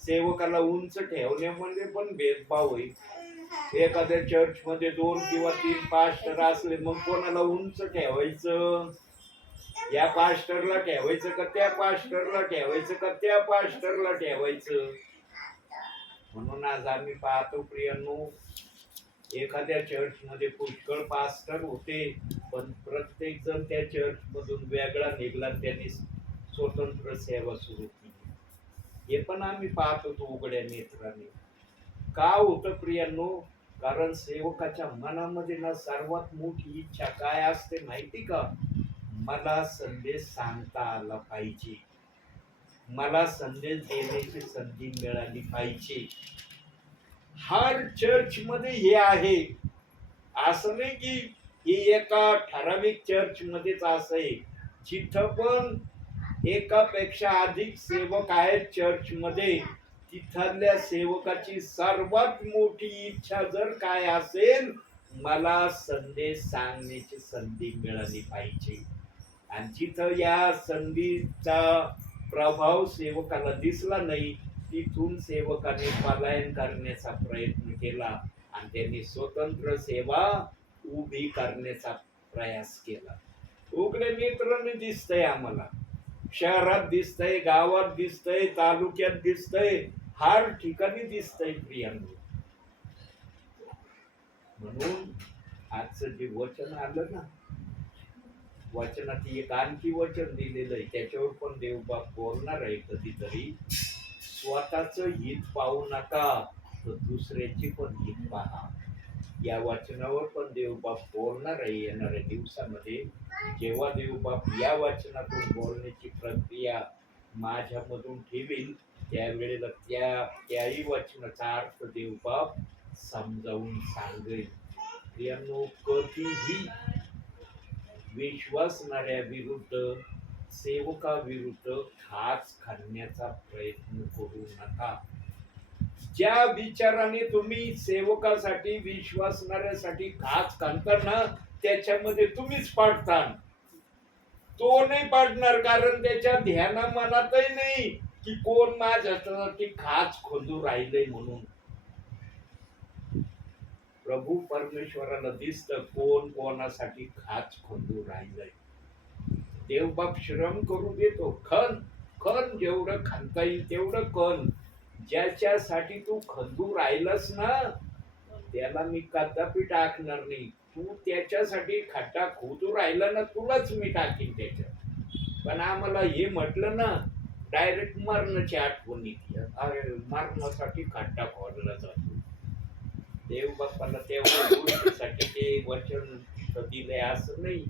सेवकाला उंच ठेवण्यामध्ये पण भेदभाव होईल. एखाद्या चर्च मध्ये 2 किंवा 3 पास्टर असले, मग कोणाला उंच ठेवायचं? या पास्टरला ठेवायचं का त्या पास्टरला ठेवायचं का त्या पास्टरला ठेवायचं? म्हणून आज आम्ही पाहतो प्रियांनो, एखाद्या चर्च मध्ये पुष्कळ पास्टर होते, पण प्रत्येक जण त्या चर्च मधून वेगळा निघाला, त्यांनी स्वतंत्र सेवा सुरू केली. हे पण आम्ही पाहतो तो उघड्या नेत्राने. का होतं प्रियांनो? कारण सेवकाच्या मनामध्ये ना सर्वात मोठी इच्छा काय असते माहिती का? मला संदेश सांगता आला पाहिजे, मला संदेश देण्याची संधी मिळाली पाहिजे. हर चर्च मध्ये हे आहे. असं नाही की हे एका ठराविक चर्च मध्येच असं आहे. जिथं पण एकापेक्षा अधिक सेवक आहेत चर्च मध्ये, तिथल्या सेवकाची सर्वात मोठी इच्छा जर काय असेल मला संदेश सांगण्याची संधी मिळाली पाहिजे. आणि जिथं या संधीचा प्रभाव सेवकाला दिसला नाही, तिथून सेवकाने पलायन करण्याचा प्रयत्न केला आणि त्यांनी स्वतंत्र सेवा उभी करण्याचा प्रयास केला. उघडे नेत्राने दिसतंय आम्हाला, शहरात दिसतंय, गावात दिसतंय, तालुक्यात दिसतंय, हर ठिकाणी दिसतंय प्रियांनो. म्हणून आजचं जे वचन आलं ना, वचनात एक आणखी वचन दिलेलं आहे, त्याच्यावर पण देवबाप बोलणार आहे कधीतरी. स्वतःच हित पाहू नका तर दुसऱ्याची पण हित पहा. या वचनावर पण देवबाप बोलणार आहे येणाऱ्या दिवसामध्ये. जेव्हा देवबाप या वचनातून बोलण्याची प्रक्रिया माझ्यामधून ठेवील, त्यावेळेला त्याही वचनाचा अर्थ देवबाप समजावून सांगेल. प्रियांनो, कधीही विश्वासणाऱ्या विरुद्ध, सेवकाविरुद्ध खाच खाण्याचा प्रयत्न करू नका. ज्या विचाराने तुम्ही सेवकासाठी, विश्वासणाऱ्यासाठी खाच खांता ना, त्याच्यामध्ये तुम्हीच पाडतान. तो नाही पाडणार, कारण त्याच्या ध्याना मनातही नाही की कोण माझ्यासाठी खाच खोदू राहिलंय म्हणून. प्रभू परमेश्वराला दिसतं कोण कोणासाठी खाच खोदू राहिलंय. देवबाप श्रम करू देतो, खण जेवढं खणता येईल तेवढं खण. ज्याच्यासाठी तू खंदू राहिलास ना, त्याला मी कदापि टाकणार नाही. तू त्याच्यासाठी खड्डा खोदू राहिला ना, तुलाच मी टाकीन त्याच्यात. पण आम्हाला हे म्हटलं ना, डायरेक्ट मरणाची आठवण येते. अरे, मरणासाठी खड्डा खोदला जातो. देवबापाला तेवढ्या गोष्टीसाठी ते वचन दिलंय असं नाही.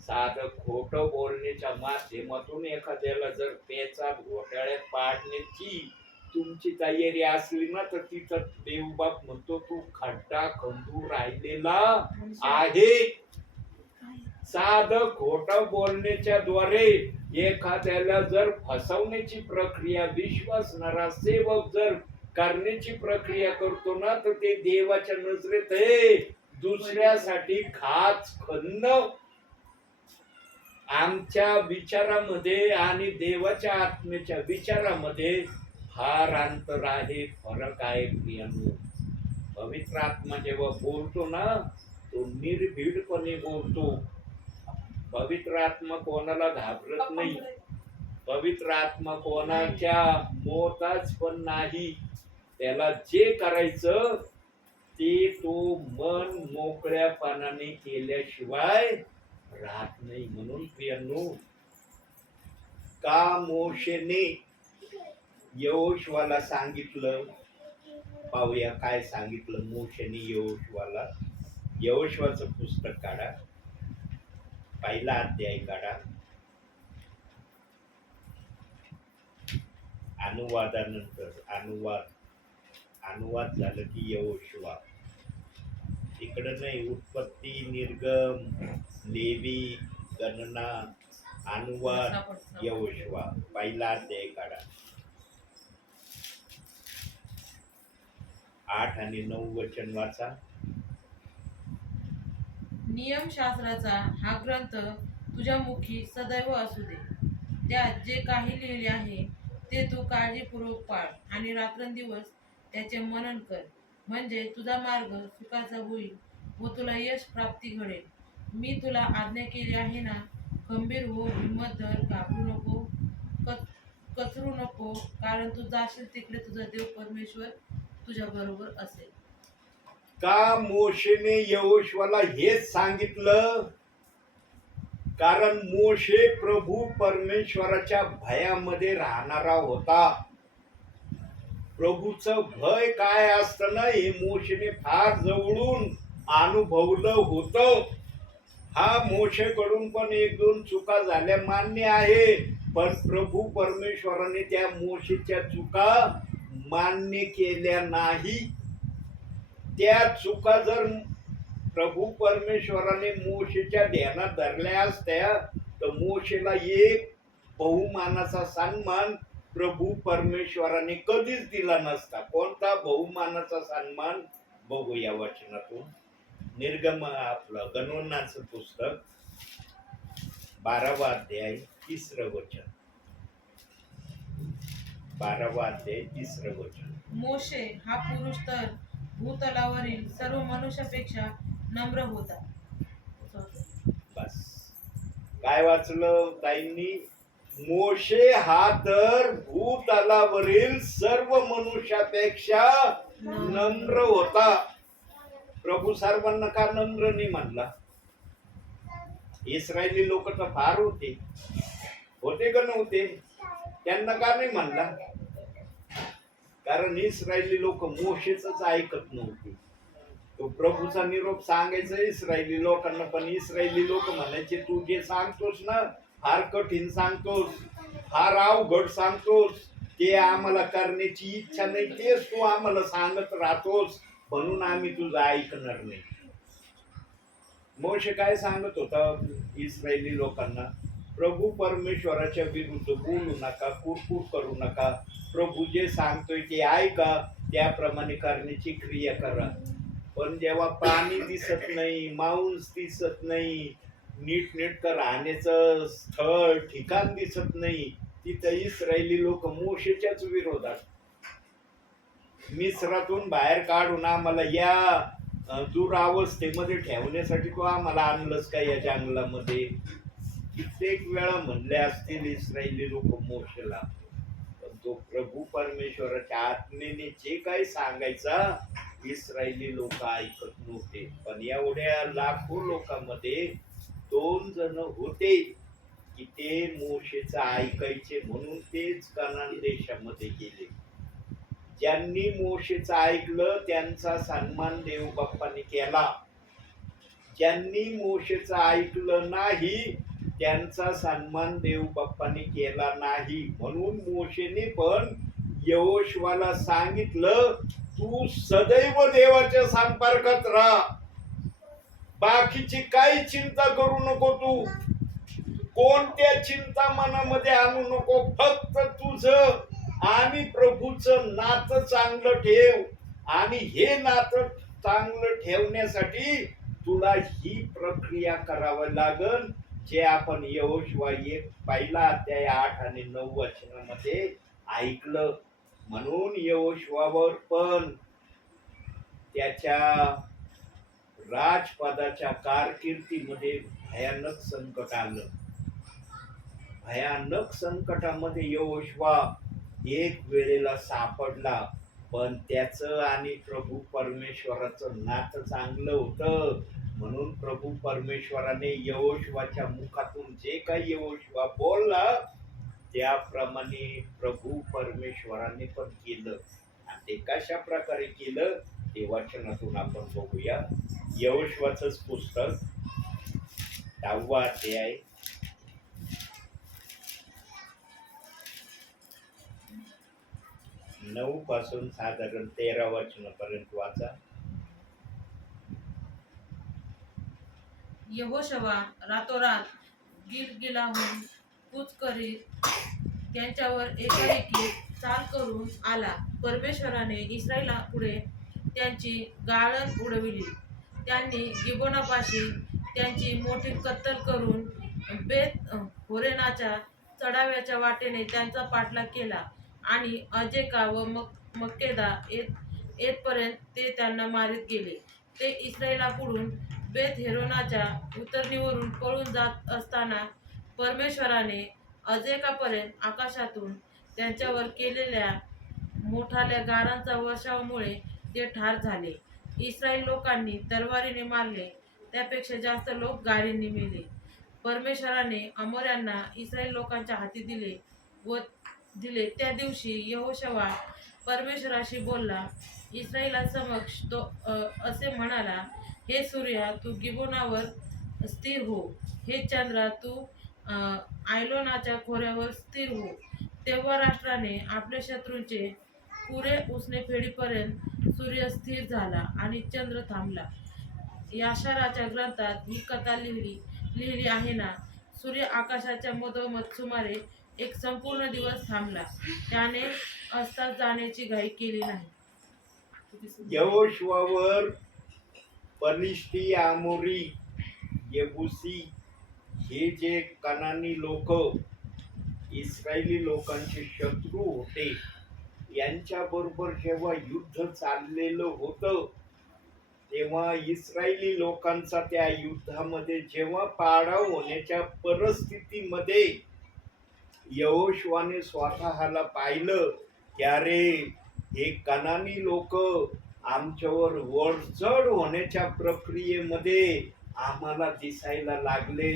साधं खोटं बोलण्याच्या माध्यमातून एखाद्याला जर पेचा घोटाळ्यात पाडण्याची तुमची तयारी असली ना, तर तिथं देवबाप म्हणतो तू खड्डा खंदू राहिलेला आहे. साधं खोटं बोलण्याच्या द्वारे एखाद्याला जर फसवण्याची प्रक्रिया विश्वासणारा सेवक जर करण्याची प्रक्रिया करतो ना, तर ते देवाच्या नजरेत आहे दुसऱ्यासाठी खाच खणणं. आमच्या विचारामध्ये आणि देवाच्या आत्म्याच्या विचारामध्ये फार अंतर आहे, फरक आहे प्रियांनो. पवित्र आत्मा जेव्हा बोलतो ना, तो निर्भीडपणे बोलतो. पवित्र आत्मा कोणाला घाबरत नाही. पवित्र आत्मा कोणाच्या मोहताज पण नाही. त्याला जे करायचं ते तो मन मोकळ्यापणाने केल्याशिवाय राहत नाही. म्हणून प्रियांनो, का मोशेने यहोशुवाला सांगितलं, पाहूया काय सांगितलं मोशेने यहोशुवाला. यहोशुवाचं पुस्तक काढा, पहिला अध्याय काढा. अनुवादानंतर अनुवाद झालं की यहोशुवा. इकडं नाही, उत्पत्ती, निर्गम, लेवी, गणना, अनुवाद यहोशुवा. पहिला अध्याय काढा, 8 आणि 9 वचन वाचा. नियमशास्त्राचा हा ग्रंथ तुझ्या मुखी सदैव असू दे. त्यात जे काही लिहिले आहे ते तू काळजीपूर्वक पाळ आणि रात्रंदिवस त्याचे मनन कर, म्हणजे तुझा मार्ग सुखाचा होईल व तुला यश प्राप्ती घडेल. मी तुला आज्ञा केली आहे ना, खंबीर हो, हिंमत धर, घाबरू नको, कचरू नको, कारण तू जाशील तिकडे तुझा देव परमेश्वर तुझ्या बरोबर असेल. का मोशेने यहोशुवाला हेच सांगितलं? कारण मोशे प्रभू परमेश्वराच्या भयामध्ये राहणारा होता. प्रभूचं भय काय असतं ना, हे मोशेने फार जवळून अनुभवलं होतं. हा मोशेकडून पण 1-2 चुका झाल्या मान्य आहे, पण प्रभू परमेश्वराने त्या मोशेच्या चुका मान्य केल्या नाही. त्या चुका जर प्रभू परमेश्वराने मोशेच्या ध्यानात धरल्या असत्या, तर मोशेला एक बहुमानाचा सन्मान प्रभू परमेश्वराने कधीच दिला नसता. कोणता बहुमानाचा सन्मान बघू या वचनातून. निर्गम आपलं गणवन्नाचं पुस्तक 12वा अध्याय 3रं वचन. 12वा अध्याय 3रं वचन. मोशे हा पुरुष तर भूतलावरील सर्व मनुष्यापेक्षा नम्र होता. बस काय वाचलं ताईंनी? मोशे हा तर भूतलावरील सर्व मनुष्यापेक्षा नम्र होता. प्रभू सर्वांना का नम्र नाही म्हणला? इस्रायली लोक तर फार होते का नव्हते? त्यांना का नाही म्हणला? कारण इस्रायली लोक मोशेच ऐकत नव्हते. तो प्रभूचा निरोप सांगायचा इस्रायली लोकांना, पण इस्रायली लोक म्हणायचे तू जे सांगतोस ना फार कठीण सांगतोस, फार अवघड सांगतोस, ते आम्हाला करण्याची इच्छा नाही, तेच तू आम्हाला सांगत राहतोस, म्हणून आम्ही तुझं ऐकणार नाही. मोशे काय सांगत होता इस्रायली लोकांना? प्रभू परमेश्वराच्या विरुद्ध बोलू नका, कुरकुर करू नका, प्रभू जे सांगतोय ते ऐका, त्याप्रमाणे करण्याची क्रिया करा. पण जेव्हा पाणी दिसत नाही, मांस दिसत नाही, नीटनेटकं राहण्याचं स्थळ ठिकाण दिसत नाही, तिथं इस्रायली लोक मोशेच्याच विरोधात, मिस्रातून बाहेर काढून आम्हाला या दुरावस्थेमध्ये ठेवण्यासाठी तू आम्हाला आणलंस का या जंगलामध्ये? कित्येक वेळा म्हणले असतील इस्रायली लोक मोशेला, पण तो प्रभू परमेश्वराच्या आत्मेने जे काही सांगायचा इस्रायली लोक ऐकत नव्हते. पण एवढ्या लाखो लोकांमध्ये 2 जण होते की ते मोशेचं ऐकायचे, म्हणून तेच कनान देशामध्ये गेले. ज्यांनी मोशेचं ऐकलं त्यांचा सन्मान देव बाप्पाने केला. ज्यांनी मोशेचं ऐकलं नाही त्यांचा सन्मान देव बाप्पाने केला नाही. म्हणून मोशेने पण यहोशुआला सांगितलं तू सदैव देवाच्या संपर्कात राहा, बाकीची काही चिंता करू नको, तू कोणत्या चिंता मनामध्ये आणू नको, फक्त तुझं आणि प्रभूचं नातं चांगलं ठेव. आणि हे नातं चांगलं ठेवण्यासाठी तुला ही प्रक्रिया करावी लागल, जे आपण यहोशुआ 1 अध्याय 8 आणि 9 वचनामध्ये ऐकलं. म्हणून यहोशुआवर पण त्याच्या राजपदाच्या कारकिर्दीमध्ये भयानक संकट आलं. भयानक संकटामध्ये यहोशुआ एक वेळेला सापडला, पण त्याचं आणि प्रभू परमेश्वराचं नातं चांगलं होतं. म्हणून प्रभू परमेश्वराने यहोशुआच्या मुखातून जे काही यहोशुआ बोलला त्याप्रमाणे प्रभू परमेश्वराने पण केलं. आणि ते कशा प्रकारे केलं ते वचनातून आपण बघूया. यहोशुआचंच पुस्तक 10वा अध्याय 9 पासून साधारण 13 वचनापर्यंत वाचा. यहोशुआ रातोरात गिलगिलाहून कूच करीत त्यांच्यावर एकाएकी चाल करून आला. परमेश्वराने इस्रायलापुढे त्यांची गाळण उडविली. त्यांनी गिबोनापाशी त्यांची मोठी कत्तल करून बेत होरेनाच्या चढाव्याच्या वाटेने त्यांचा पाठलाग केला आणि अजेका व मक्केदा येतपर्यंत ते त्यांना मारीत गेले. ते इस्रायलापुढून बेत हेरोनाच्या उतरणीवरून पळून जात असताना परमेश्वराने अजेकापर्यंत आकाशातून त्यांच्यावर केलेल्या मोठाल्या गारांच्या वर्षावामुळे ते ठार झाले. इस्रायल लोकांनी तलवारीने मारले त्यापेक्षा जास्त लोक गारींनी मेले. परमेश्वराने अमोऱ्यांना इस्रायल लोकांच्या हाती दिले. त्या दिवशी यहोशुआ परमेश्वराशी बोलला. इस्रायलासमक्ष तो असे म्हणाला, हे सूर्या तू गिबोनावर स्थिर हो, हे चंद्रा तू आयलोनाच्या खोऱ्यावर स्थिर हो. तेव्हा राष्ट्राने आपल्या शत्रूंचे पुरे उसने फेडीपर्यंत सूर्य स्थिर झाला आणि चंद्र थांबला. याशाराच्या ग्रंथात ही कथा लिहिली आहे ना. सूर्य आकाशाच्या मधोमध सुमारे एक संपूर्ण दिवस थांबला, त्याने अस्तात जाण्याची घाई केली नाही. यहोशुआवर पलिष्टी, आमोरी, येबुसी हे जे कनानी लोक इस्रायली लोकांचे शत्रू होते, यांच्या बरोबर जेव्हा युद्ध चाललेलं होतं, तेव्हा इस्रायली लोकांचा त्या युद्धामध्ये जेव्हा पाडाव होण्याच्या परिस्थितीमध्ये यहोशुआने स्वतःला पाहिलं की अरे हे कनानी लोक आमच्यावर वरचढ होण्याच्या प्रक्रियेमध्ये आम्हाला दिसायला लागले.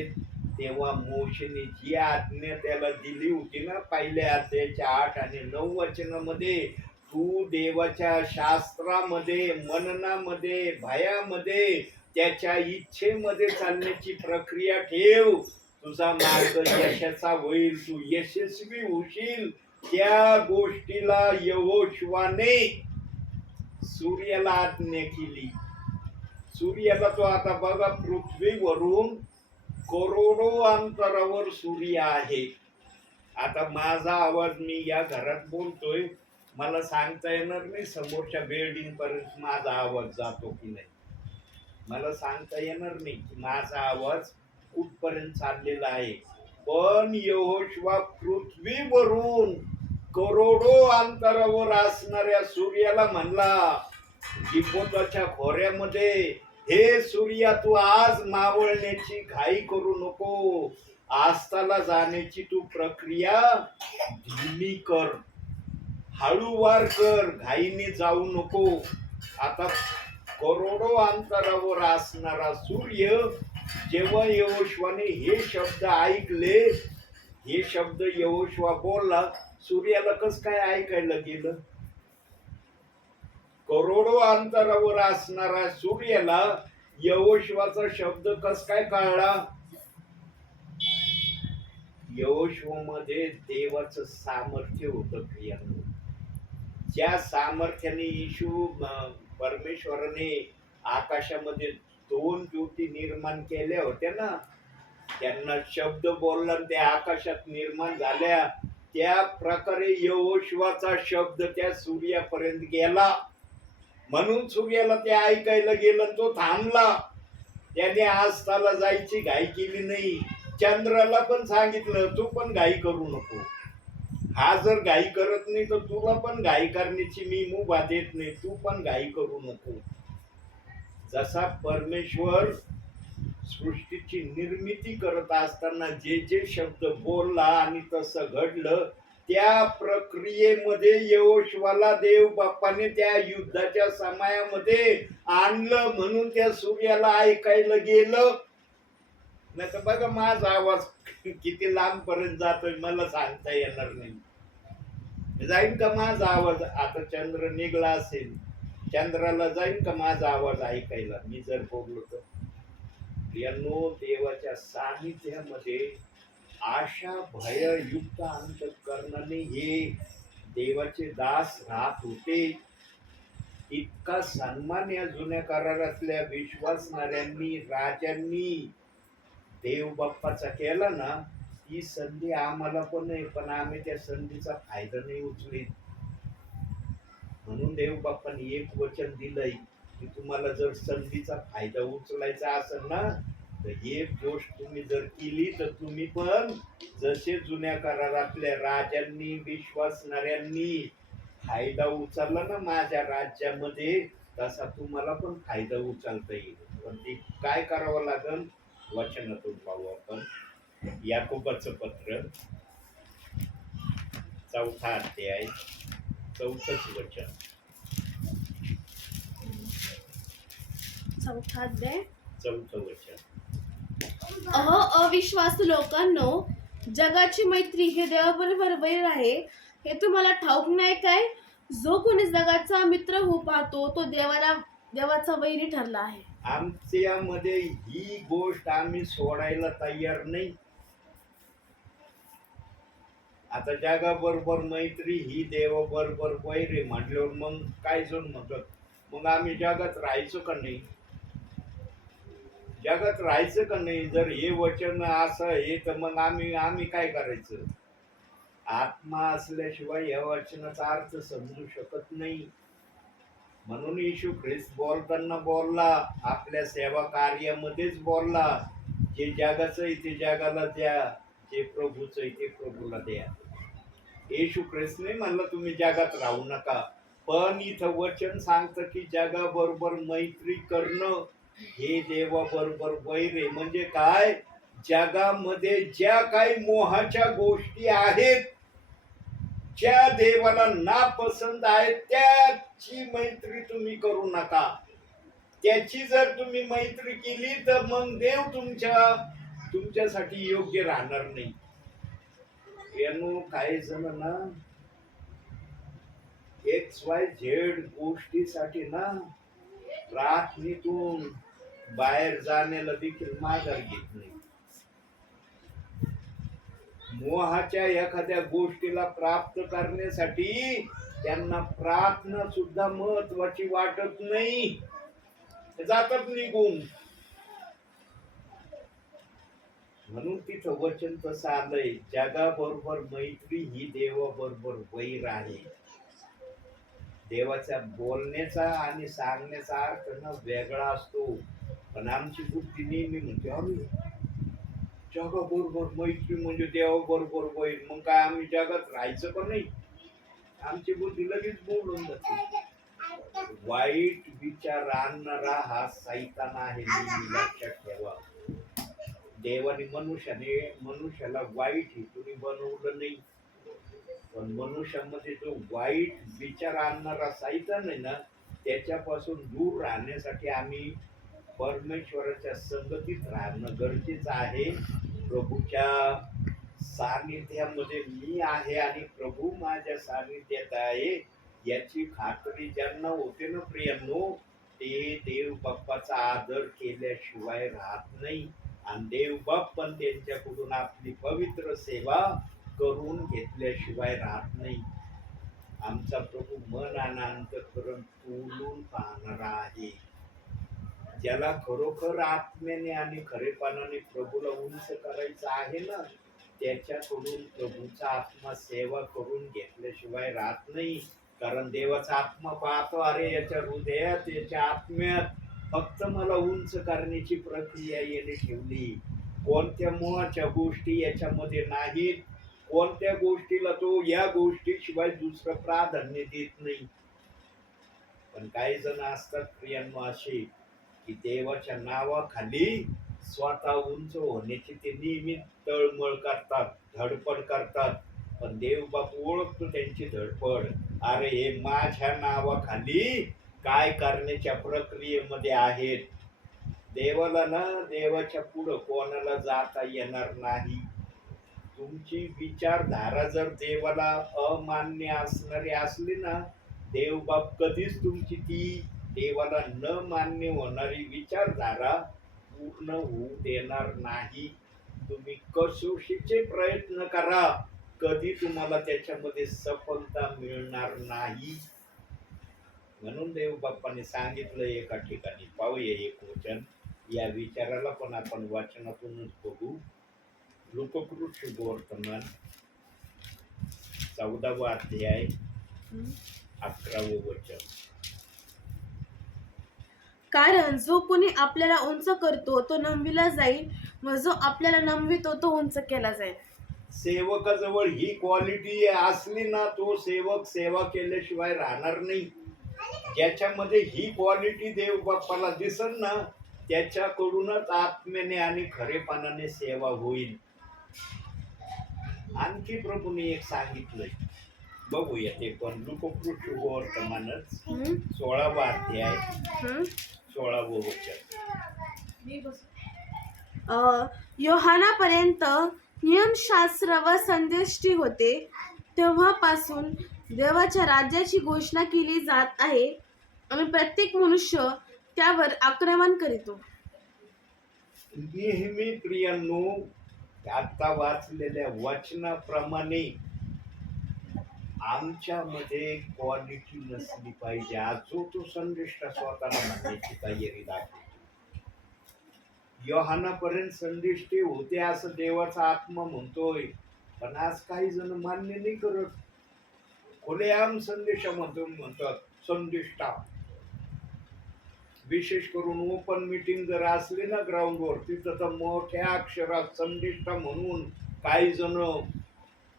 तेव्हा मोशेने जी आज्ञा त्याला दिली होती ना, पहिल्या अध्यायाच्या 8 आणि 9 वचनामध्ये, तू देवाच्या शास्त्रामध्ये, मननामध्ये, भयामध्ये, त्याच्या इच्छेमध्ये चालण्याची प्रक्रिया ठेव, तुझा मार्ग यशाचा होईल, तू यशस्वी होशील. त्या गोष्टीला यहोशुआने सूर्याला आज्ञा केली. सूर्याला तो आता बघा, पृथ्वीवरून करोडो अंतरावर सूर्य आहे. आता माझा आवाज मी या घरात बोलतोय, मला सांगता येणार नाही समोरच्या बिल्डिंग पर्यंत माझा आवाज जातो की नाही. मला सांगता येणार नाही की माझा आवाज कुठपर्यंत चाललेला आहे. पण यहोशुआ पृथ्वीवरून करोडो अंतरावर असणाऱ्या सूर्याला म्हणला, गिबोताच्या खोऱ्यामध्ये, हे सूर्या, तू आज मावळण्याची घाई करू नको, आस्ताला जाण्याची तू प्रक्रिया धीमी कर, हळूवार कर, घाईने जाऊ नको. आता करोडो अंतरावर असणारा सूर्य, जेव्हा यहोशुआने हे शब्द ऐकले, हे शब्द यहोशुआ बोलला, सूर्याला कस काय ऐकायला गेलं? करोडो अंतरावर असणारा सूर्याला यहोशुआचा शब्द कस काय कळला? यहोशुआमध्ये देवाचं सामर्थ्य होतं प्रियांनो. ज्या सामर्थ्याने येशू परमेश्वराने आकाशामध्ये 2 ज्योती निर्माण केल्या होत्या ना, त्यांना शब्द बोलला ते आकाशात निर्माण झाल्या, त्या प्रकारे यहोशुआचा शब्द त्या सूर्यापर्यंत गेला. म्हणून सूर्याला ते ऐकायला गेलं, तो थांबला. त्याने आस्ताला जायची घाई केली नाही. चंद्राला पण सांगितलं, तू पण घाई करू नको. हा जर घाई करत नाही तर तुला पण घाई करण्याची मी मुभा देत नाही, तू पण घाई करू नको. जसा परमेश्वर सृष्टीची निर्मिती करत असताना जे जे शब्द बोलला आणि तसं घडलं, त्या प्रक्रियेमध्ये यहोशुआला देव बाप्पाने त्या युद्धाच्या समयामध्ये आणलं, म्हणून त्या सूर्याला ऐकायला गेलं. नाही तर बघा माझा आवाज किती लांब पर्यंत जातोय मला सांगता येणार नाही. जाईन का माझा आवाज? आता चंद्र निघला असेल, चंद्राला जाईन का माझा आवाज ऐकायला मी जर बोललो तर? यांनो, देवाच्या सानिध्यामध्ये आशा भययुक्त अंतःकरणाने हे देवाचे दास राहत होते. इतका सन्मान या जुन्या करारातल्या विश्वासणाऱ्यांनी, राजांनी देव बाप्पाचा केला ना, ही संधी आम्हाला पण आहे, पण आम्ही त्या संधीचा फायदा नाही उचलीत. म्हणून देव बाप्पाने एक वचन दिलंय की तुम्हाला जर संधीचा फायदा उचलायचा असेल ना, तर एक गोष्ट तुम्ही जर केली तर तुम्ही पण जसे जुन्या करारातल्या राजांनी, विश्वासणाऱ्यांनी फायदा उचलला ना माझ्या राज्यामध्ये, तसा तुम्हाला पण फायदा उचलता येईल. पण ते काय करावं लागेल? वचनातून पाहू आपण. याकोबाचं पत्र 4 अध्याय 4 वचन. 4 अध्याय 4 वचन. अविश्वासू लोकांनो, जगाची मैत्री हे देवाबरोबर वैर आहे, हे तुम्हाला ठाऊक नाही काय? जो कोणी जगाचा मित्र होऊ पाहतो तो देवाचा वैरी ठरला आहे. आमच्यामध्ये ही गोष्ट आम्ही सोडायला तयार नाही. आता जगाबरोबर मैत्री ही देवाबरोबर वैर आहे म्हटल्यावर मग काय जण म्हणतात, मग आम्ही जगात राहायचो का नाही? जगात राहायचं का नाही? जर हे वचन असं आहे तर मग आम्ही काय करायचं? आत्मा असल्याशिवाय या वचनाचा अर्थ समजू शकत नाही. म्हणून येशू ख्रिस्त बोलताना बोलला, आपल्या सेवा कार्यामध्येच बोलला, जे जगाचं आहे ते जगाला द्या, जे प्रभूचं आहे ते प्रभूला द्या. येशू ख्रिस्तने म्हणलं तुम्ही जगात राहू नका, पण इथं वचन सांगतं की जगाबरोबर मैत्री करणं हे देवाबरोबर वैर आहे. म्हणजे काय? जगामध्ये ज्या काही मोहाच्या गोष्टी आहेत, ज्या देवाला नापसंत आहेत, त्याची मैत्री तुम्ही करू नका. त्याची जर तुम्ही मैत्री केली तर मग देव तुमच्यासाठी योग्य राहणार नाही. यानो काही जण ना XYZ गोष्टीसाठी ना प्रार्थनेतून बाहेर जाण्याला देखील माघार घेत नाही. मोहाच्या एखाद्या गोष्टीला प्राप्त करण्यासाठी त्यांना प्रार्थना सुद्धा महत्वाची वाटत नाही, जातात निघून. म्हणून तिथं वचन तसं आलंय, जगाबरोबर मैत्री ही देवाबरोबर वैर आहे. देवाच्या बोलण्याचा आणि सांगण्याचा अर्थ ना वेगळा असतो, पण आमची बुद्धी नेहमी म्हणते आम्ही जगाबरोबर मैत्री म्हणजे देवाबरोबर वैर. मग काय आम्ही जगात राहायचं पण नाही? आमची बुद्धी लगेच बोलून जाते. वाईट विचार आणणारा हा सैतान आहे, नेहमी लक्षात ठेवा. देवाने मनुष्याला वाईट हेतूने बनवलं नाही, पण मनुष्यामध्ये जो वाईट विचार आणणारा सैतान आहे ना, त्याच्यापासून दूर राहण्यासाठी आम्ही परमेश्वराच्या संगतीत राहणं गरजेचं आहे. प्रभूच्या सानिध्यामध्ये मी आहे आणि प्रभू माझ्या सानिध्यात आहे याची खात्री ज्यांना होते ना प्रियांनो, ते देव बाप्पाचा आदर केल्याशिवाय राहत नाही, आणि देव बाप पण त्यांच्याकडून आपली पवित्र सेवा करून घेतल्याशिवाय राहत नाही. आमचा प्रभू मन आणि अंतःकरण तोलून पाहणारा आहे. ज्याला खरोखर आत्म्याने आणि खरेपणाने प्रभूला उंच करायचं आहे ना, त्याच्याकडून प्रभूचा आत्मा सेवा करून घेतल्याशिवाय राहत नाही. कारण देवाचा आत्मा पाहतो, अरे याच्या हृदयात, याच्या आत्म्यात फक्त मला उंच करण्याची प्रक्रिया याने ठेवली. कोणत्या मोहाच्या गोष्टी याच्यामध्ये नाहीत, कोणत्या गोष्टीला तो या गोष्टीशिवाय दुसरं प्राधान्य देत नाही. पण काही जण असतात प्रियांनो असे की देवाच्या नावाखाली स्वतः उंच होण्याची ते नेहमी तळमळ करतात, धडपड करतात. पण देव बाप ओळखतो त्यांची धडपड. अरे हे माझ्या नावाखाली काय करण्याच्या प्रक्रियेमध्ये आहेत. देवाला ना देवाच्या पुढं कोणाला जाता येणार नाही. तुमची विचारधारा जर देवाला अमान्य असणारी असली ना, देव बाप कधीच तुमची ती देवाला न मान्य होणारी विचारधारा पूर्ण होऊ देणार नाही. तुम्ही कसोशीचे प्रयत्न करा, कधी तुम्हाला त्याच्यामध्ये सफलता मिळणार नाही. म्हणून देव बाप्पाने सांगितलं एका ठिकाणी, पाहूया एक वचन, या विचाराला पण आपण वाचनातूनच बघू. लोककृत शुभवर्तमान 14वा अध्याय 11वं वचन. कारण जो कोणी आपल्याला उंच करतो तो नमविला जाईल, व जो आपल्याला नमवितो तो उंच केला जाईल. सेवकाजवळ ही क्वालिटी असली ना, तो सेवक सेवा केल्याशिवाय राहणार नाही. ज्याच्यामध्ये ही क्वालिटी देव बाप्पाला दिसल ना, त्याच्याकडूनच आत्म्याने आणि खरेपणाने सेवा होईल. आणखी प्रभूने एक सांगितलंय, बघूया ते पण. लोककृत शुभवर्तमानच 16वा अध्याय 16वं वचन. योहानापर्यंत नियमशास्त्र व संदेष्टी होते, तेव्हापासून देवाच्या राज्याची घोषणा केली जात आहे आणि प्रत्येक मनुष्य त्यावर आक्रमण करीतो. नेहमी प्रियांनो, आता वाचलेल्या वचनाप्रमाणे आमच्यामध्ये क्वालिटी नसली पाहिजे. आज तो संदेष्टा स्वतःला म्हणण्याची तयारी दाखवतो. योहानापर्यंत संदेष्टे होते असं देवाचा आत्मा म्हणतोय, पण आज काही जण मान्य नाही करत. खुलेआम संदेशा म्हणतात संदेष्टा. विशेष करून ओपन मीटिंग जर असली ना ग्राउंडवर, तिथं तर मोठ्या अक्षरात संदेष्टा म्हणून काही जण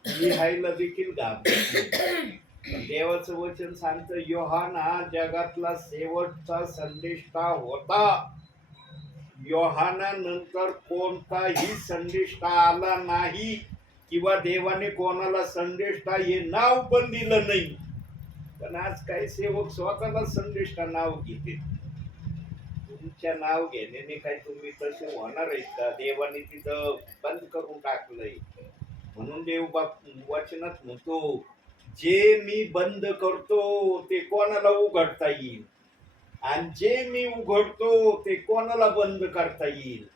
लिहायला देखील घाबरत नाही. पण देवाचं वचन सांगतं, योहाना जगातला शेवटचा संदेष्टा होता. योहाना नंतर कोणताही संदेष्टा आला नाही, किंवा देवाने कोणाला संदेष्टा हे नाव पण दिलं नाही. पण आज काही सेवक स्वतःला संदेष्टा नाव घेते. तुमच्या नाव घेण्याने काय तुम्ही तसे होणार आहेत का? देवाने तिथं बंद करून टाकलंय. म्हणून देव वचनात म्हणतो, जे मी बंद करतो ते कोणाला उघडता येईल, आणि जे मी उघडतो ते कोणाला बंद करता येईल.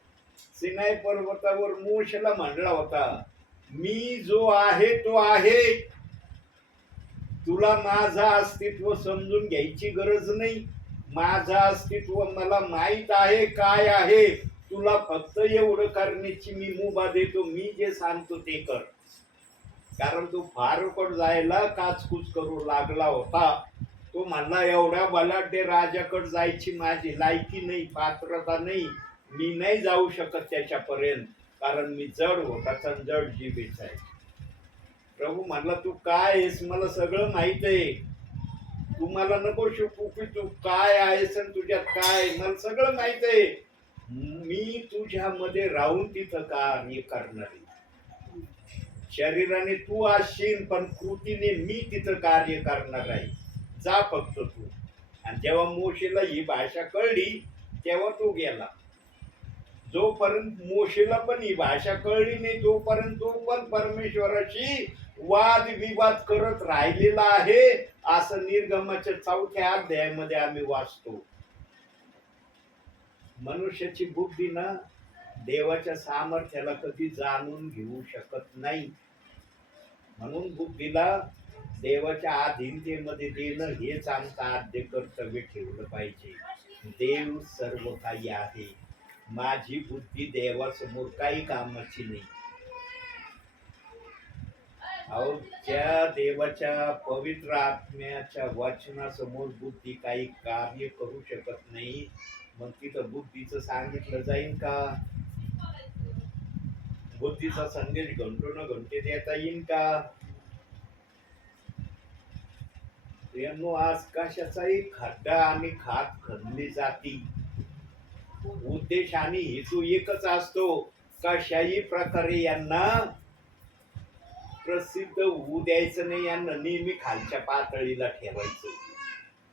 सिनाई पर्वतावर मोशेला म्हणला होता, मी जो आहे तो आहे, तुला माझं अस्तित्व समजून घ्यायची गरज नाही. माझं अस्तित्व मला माहित आहे काय आहे. तुला फक्त एवढं करण्याची मी मुभा देतो, मी जे सांगतो ते कर. कारण तो फारुकड जायला काचकूच करू लागला होता. तो म्हणला, एवढ्या बलाढ्य राजाकडे जायची माझी लायकी नाही, पात्रता नाही, मी नाही जाऊ शकत त्याच्यापर्यंत, कारण मी जड होताचा जड जीवेचा आहे. प्रभू म्हणला, तू काय आहेस मला सगळं माहित आहे, तू मला नको शिकू की तू काय आहेस आणि तुझ्यात काय, मला सगळं माहित आहे. मी तुझ्यामध्ये राहून तिथं कार्य करणारी. शरीराने तू असशील पण कृतीने मी तिथं कार्य करणार आहे. जा फक्त तू. आणि जेव्हा मोशेला ही भाषा कळली तेव्हा तो गेला. जोपर्यंत मोशेला पण ही भाषा कळली नाही तोपर्यंत तो पण परमेश्वराशी वाद विवाद करत राहिलेला आहे, असं निर्गमाच्या 4थ्या अध्यायामध्ये आम्ही वाचतो. मनुष्याची बुद्धी ना देवाच्या सामर्थ्याला कधी जाणून घेऊ शकत नाही. म्हणून बुद्धीला देवाच्या अधीनतेमध्ये देणं हेच आमचं आद्य कर्तव्य ठेवलं पाहिजे. देव सर्व काही आहे, माझी बुद्धी देवासमोर काही कामाची नाही. अहो, ज्या देवाच्या पवित्र आत्म्याच्या वचनासमोर बुद्धी काही कार्य करू शकत नाही, मग तिथं बुद्धीचं सांगितलं जाईल का? बुद्धीचा संदेश घंटोन घंटे देता येईल का? आज कशाचाही खड्डा आणि खात खणली जाती. उद्देश आणि हेतू एकच असतो, कशाही प्रकारे यांना प्रसिद्ध होऊ द्यायचं नाही, यांना नेहमी खालच्या पातळीला ठेवायचं,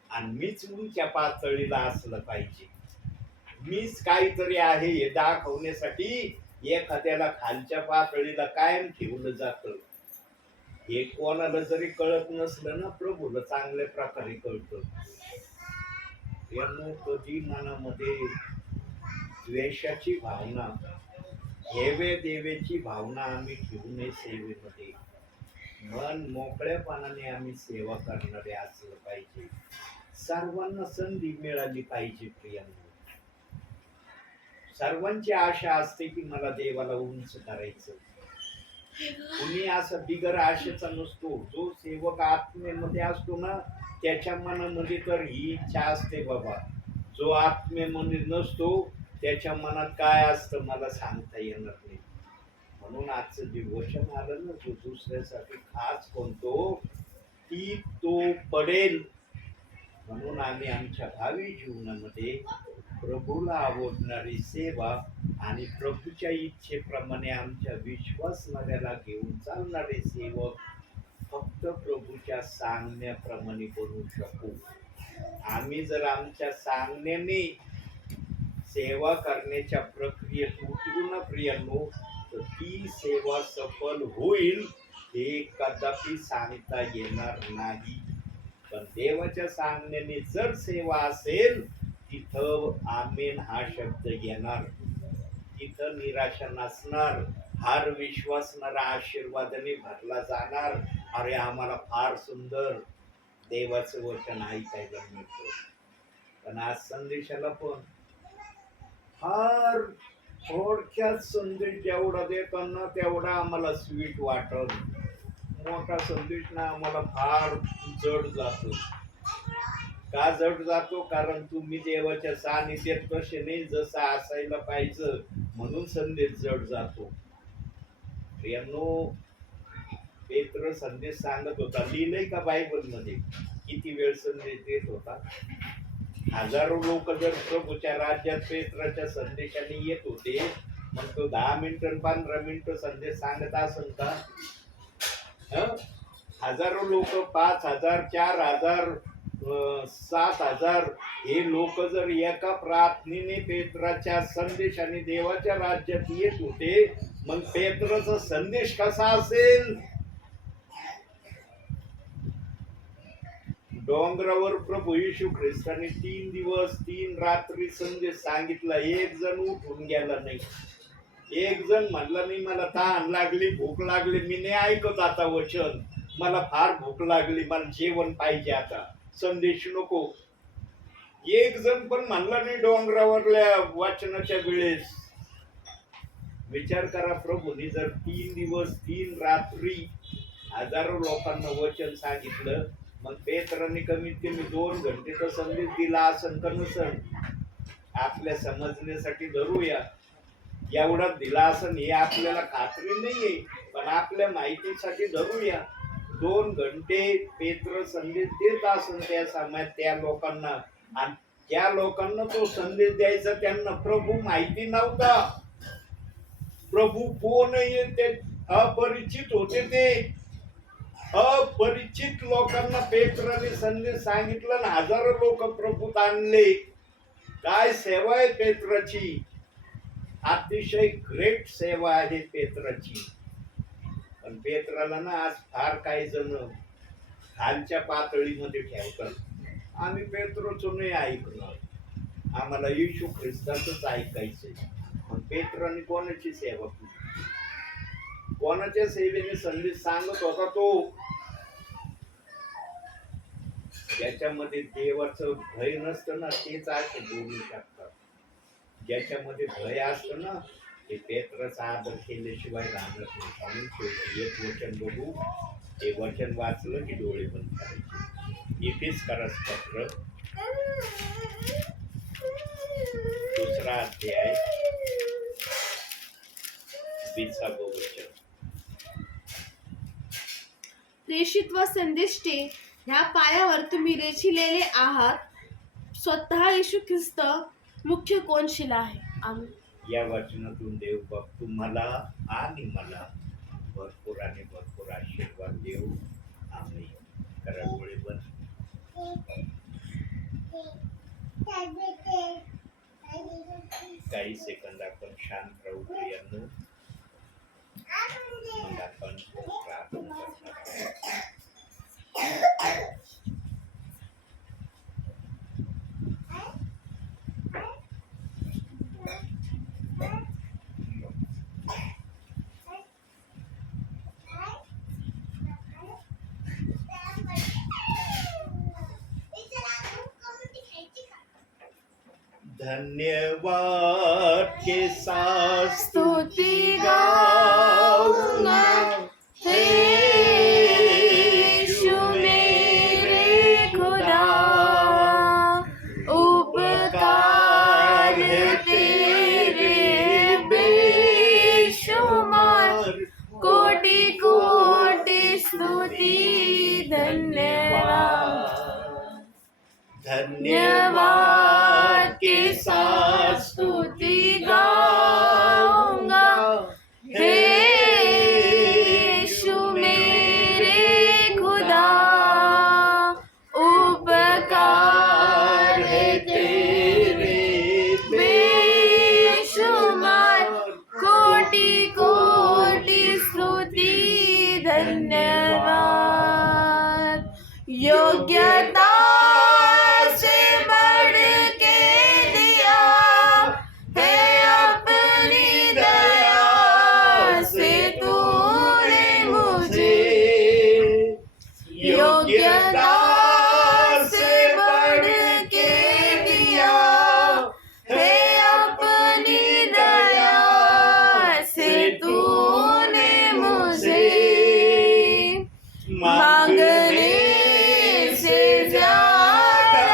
आणि मीच उंच्या पातळीला असलं पाहिजे. मीच काहीतरी आहे हे दाखवण्यासाठी एखाद्याला खालच्या पातळीला कायम ठेवलं जातं. हे कोणाला जरी कळत नसलं ना, प्रभूला चांगल्या प्रकारे कळतं. यांना कधी मनामध्ये द्वेषाची भावना, हेवे देवेची भावना आम्ही ठेवू नये. सेवेमध्ये मन मोकळ्यापणाने आम्ही सेवा करणारे असलं पाहिजे. सर्वांना संधी मिळाली पाहिजे. प्रियांनो, सर्वांची आशा असते की मला देवाला उंच करायचं. कुणी असं बिगर आशेचा नसतो. जो सेवक आत्मेमध्ये असतो ना, त्याच्या मनामध्ये तर ही इच्छा असते बाबा. जो आत्मेमध्ये नसतो त्याच्या मनात काय असतं मला सांगता येणार नाही. म्हणून आजचं जे वचन आलं ना, जो दुसऱ्यासाठी खास कोणतो ती तो पडेल. म्हणून आम्ही आमच्या भावी जीवनामध्ये प्रभूला आवडणारी सेवा आणि प्रभूच्या इच्छेप्रमाणे आमच्या विश्वास नव्याला घेऊन चालणारे सेवक फक्त प्रभूच्या सांगण्याप्रमाणे बनू शकू. आम्ही जर आमच्या सांगण्याने सेवा करण्याच्या प्रक्रियेत उतरू ना प्रियांनो, तर ती सेवा सफल होईल हे कदापि सांगता येणार नाही. पण देवाच्या सांगण्याने जर सेवा असेल, तिथं आमेन हा शब्द येणार, तिथं निराशा नसणार, हार विश्वासणारा आशीर्वादाने भरला जाणार. अरे आम्हाला फार सुंदर देवाचं वचन ऐकायला मिळतं. पण आज संदेशाला पण फार थोडक्यात संदेश जेवढा देताना तेवढा आम्हाला स्वीट वाटत, मोठा संदेश ना आम्हाला फार जड जातो. का जड जातो? कारण तुम्ही देवाच्या सानिध्यात कसे नाही जसं असायला पाहिजे म्हणून संदेश जड जातो. प्रियांनो, पेत्र संदेश सांगत होता. लिहिलंय का बायबल मध्ये किती वेळ संदेश देत होता? हजारो लोक जर प्रभूच्या राज्यात पेत्राच्या संदेशाने येत होते, मग तो 10 मिनिटं 15 मिनिटं संदेश सांगत असेल का? हजारो लोक, 5,000, 4,000, 7,000 हे लोक जर एका प्रार्थनेने पेत्राच्या संदेशाने देवाच्या राज्यात येत होते, मग पेत्राचा संदेश कसा असेल? डोंगरावर प्रभू येशू ख्रिस्ताने 3 दिवस 3 रात्री संदेश सांगितला. एक जण उठून गेला नाही. एक जण म्हणला नाही मला तहान लागली, भूक लागली, मी नाही ऐकत आता वचन, मला फार भूक लागली, मला जेवण पाहिजे आता, संदेश नको. एक जण पण म्हणला नाही डोंगरावरल्या वाचनाच्या वेळेस. विचार करा, प्रभूने जर 3 दिवस 3 रात्री हजारो लोकांना वचन सांगितलं, मग पेत्राने कमीत कमी 2 घंटे तर संदेश दिला असन का नसन? आपल्या समजण्यासाठी धरूया, एवढाच दिला असन हे आपल्याला खात्री नाहीये, पण आपल्या माहितीसाठी धरूया. 2 घंटे पेत्र संदेश देत असन त्या समयात त्या लोकांना, आणि त्या लोकांना तो संदेश द्यायचा त्यांना प्रभू माहिती नव्हता. प्रभू कोण आहे ते अपरिचित होते. ते अपरिचित लोकांना पेत्राने संदेश सांगितला आणि हजारो लोक प्रभूत आणले. काय सेवा आहे पेत्राची! अतिशय ग्रेट सेवा आहे पेत्राची. पण पेत्राला ना आज फार काही जण खालच्या पातळीमध्ये ठेवतात. आम्ही पेत्राचं नाही ऐकणार, आम्हाला येशू ख्रिस्ताचंच ऐकायचंय. पण पेत्राने कोणाची सेवा केली? कोणाच्या सेवेने संदेश सांगत होता तो? ज्याच्यामध्ये देवाचं भय नसतं ना तेच असे बोलू शकतात. ज्याच्यामध्ये भय असतं ना ते पेत्राचा आदर केल्याशिवाय राहणार नाही. म्हणून शेवटी एक वचन बघू, ते वचन वाचलं की डोळे बंद करायचे. इफिसकरास पत्र 2रा अध्याय 20 वचन. प्रेषित व संदेष्टे ह्या पायावर तुम्ही रेचिलेले आहात. स्वतः येशू ख्रिस्त मुख्य कोनशिला आहे. आम्ही या वचनातून देव बाप तुम्हाला आणि मला भरपूर आणि भरपूर आशीर्वाद देऊ. आम्ही करा डोळे बंद. काही सेकंद आपण शांत राहू प्रियांनो. मग आपण प्रार्थना करणार. धन्यवाद के साथ स्तुति गाऊंगा, हे यीशु मेरे खुदा. उपकार तेरे बेशुमार, कोटि कोटि स्तुति. धन्यवाद धन्यवाद के साथ स्तुति गाऊंगा, हे यीशु मेरे खुदा. उपकार है तेरे बेशुमार, कोटि कोटि स्तुति. धन्यवाद. योग्यता से बढ़ के दिया है, अपनी दया से तूने मुझे. योग्यता से बढ़ के दिया है, अपनी दया से तूने मुझे. मांगने से ज्यादा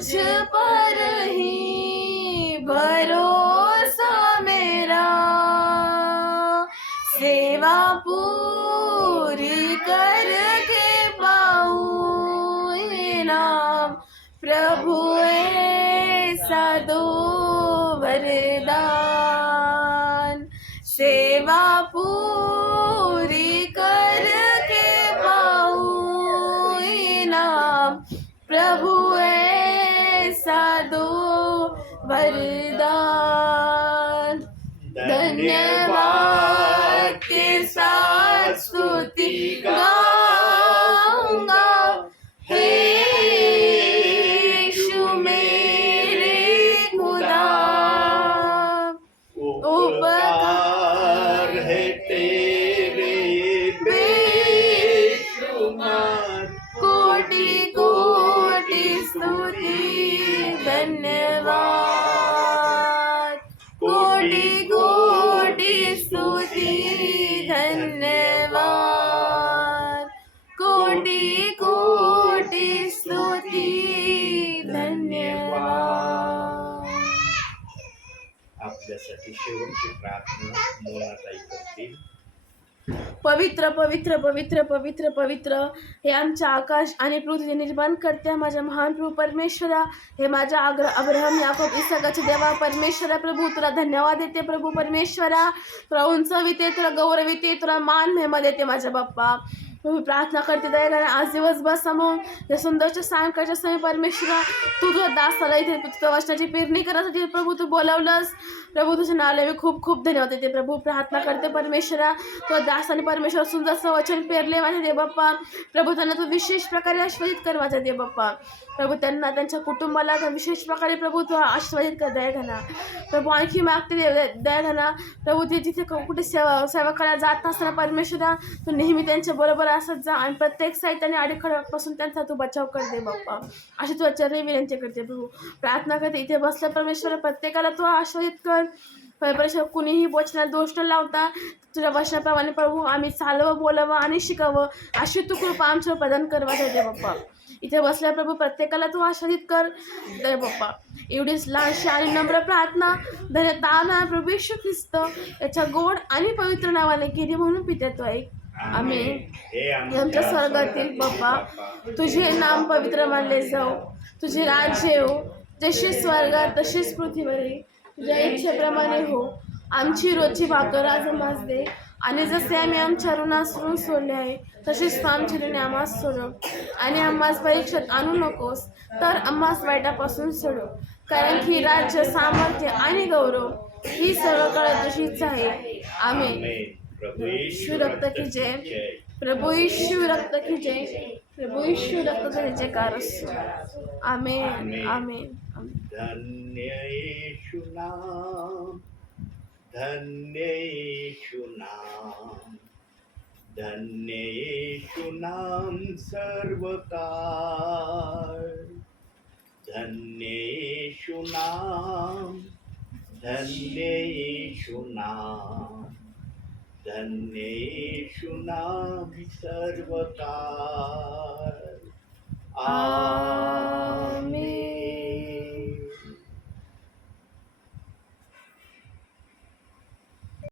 तुझ पर ही भरोसा मेरा, सेवा पूरी करके पाऊं इनाम, प्रभु ऐसा दो वरदान, सेवा पूरी करके पाऊं इनाम, प्रभु ऐसा दो वरदान। धन्यवाद के साथ स्तुति गाऊंगा, हे यीशु मेरे खुदा, उपकार है तेरे बेशुमार, कोटि कोटि स्तुति धन्यवाद, कोटि कोटि स्तुति धन्यवाद, कोटि कोटि स्तुति धन्यवाद। आपल्यासाठी शेवटची प्रार्थना मोनाताई करतील. पवित्र पवित्र पवित्र पवित्र पवित्र हे आमच्या आकाश आणि पृथ्वी निर्माण करत्या माझ्या महान प्रभू परमेश्वरा, हे माझ्या अब्राहम याकोब इसहाकाचे देवा परमेश्वरा, प्रभू तुला धन्यवाद देते. प्रभू परमेश्वरा तुला उंचविते, तुला गौरविते, तुला मान महिमा देते माझ्या बाप्पा. प्रभू प्रार्थना करते दया आज दिवसभर समोर या सुंदरच्या सायंकाळच्या समय परमेश्वरा तू तुझ्या दासाला इथे तुझ्या वचनाची पेरणी करायसाठी प्रभू तू बोलावलंस. प्रभू तुझ्या नावाला मी खूप खूप धन्यवाद देते. प्रभू प्रार्थना करते परमेश्वरा तुझ्या दासाने परमेश्वर सुंदरचं वचन पेरले माझ्या देव बाप्पा. प्रभू त्यांना तू विशेष प्रकारे आशीर्वादित कर माझ्या देव बाप्पा. प्रभू त्यांना त्यांच्या कुटुंबाला विशेष प्रकारे प्रभू तू आशीर्वादित कर दया घाला. प्रभू आणखी मागते दया घाला. प्रभू ते जिथे कुठे सेवा करायला जात असताना परमेश्वरा तू नेहमी त्यांच्या बरोबर असत जा आणि प्रत्येक साहित्याने अडीखडपासून त्यांचा तू बचाव कर दे बाप्पा. अशी तू चरणी विनंती करते. प्रभू प्रार्थना करते इथे बसल्या परमेश्वरा प्रत्येकाला तू आशीर्वादित कर. परमेश्वर कुणीही वचनाला दोष न लावता तुझ्या वचनाप्रमाणे प्रभू आम्ही चालवं बोलावं आणि शिकावं अशी तू कृपा आमच्यावर प्रदान कर माझ्या दे बाप्पा. इथे बसल्या प्रभू प्रत्येकाला तू आशीर्वादित कर दे बाप्पा. एवढीच लहानशी आणि नम्र प्रार्थना धन्यता प्रभू येशू ख्रिस्त याच्या गोड आणि पवित्र नावाने केली म्हणून पित्यातो ऐक. आमेन. आमच्या स्वर्गातील बाप्पा तुझे नाम पवित्र मानले जाऊ, तुझे राज्य येऊ, जसे स्वर्गात तसेच पृथ्वीवरही तुझ्या इच्छेप्रमाणे हो. आमची रोजची भाकर आज आम्हास दे आणि जसे आम्ही आमच्या ऋणासरून सोडले आहे तसेच तू आमच्या ऋणे आम्हास सोडव आणि आम्हास परीक्षेत आणू नकोस तर आम्हास वाईटापासून सोडव. कारण की राज्य सामर्थ्य आणि गौरव ही सर्व काळ तुझीच आहे. आमेन. प्रभु यीशु रक्त की जय, प्रभु यीशु रक्त की जय, प्रभु यीशु रक्त का जयकार असो. आमेन आमेन. धन्य येशू नाम, धन्य येशू नाम, धन्य येशू नाम सर्वकाळ, धन्य येशू नाम, धन्य येशू नाम, धन्य येशू नाम सर्वकाळ. आमेन.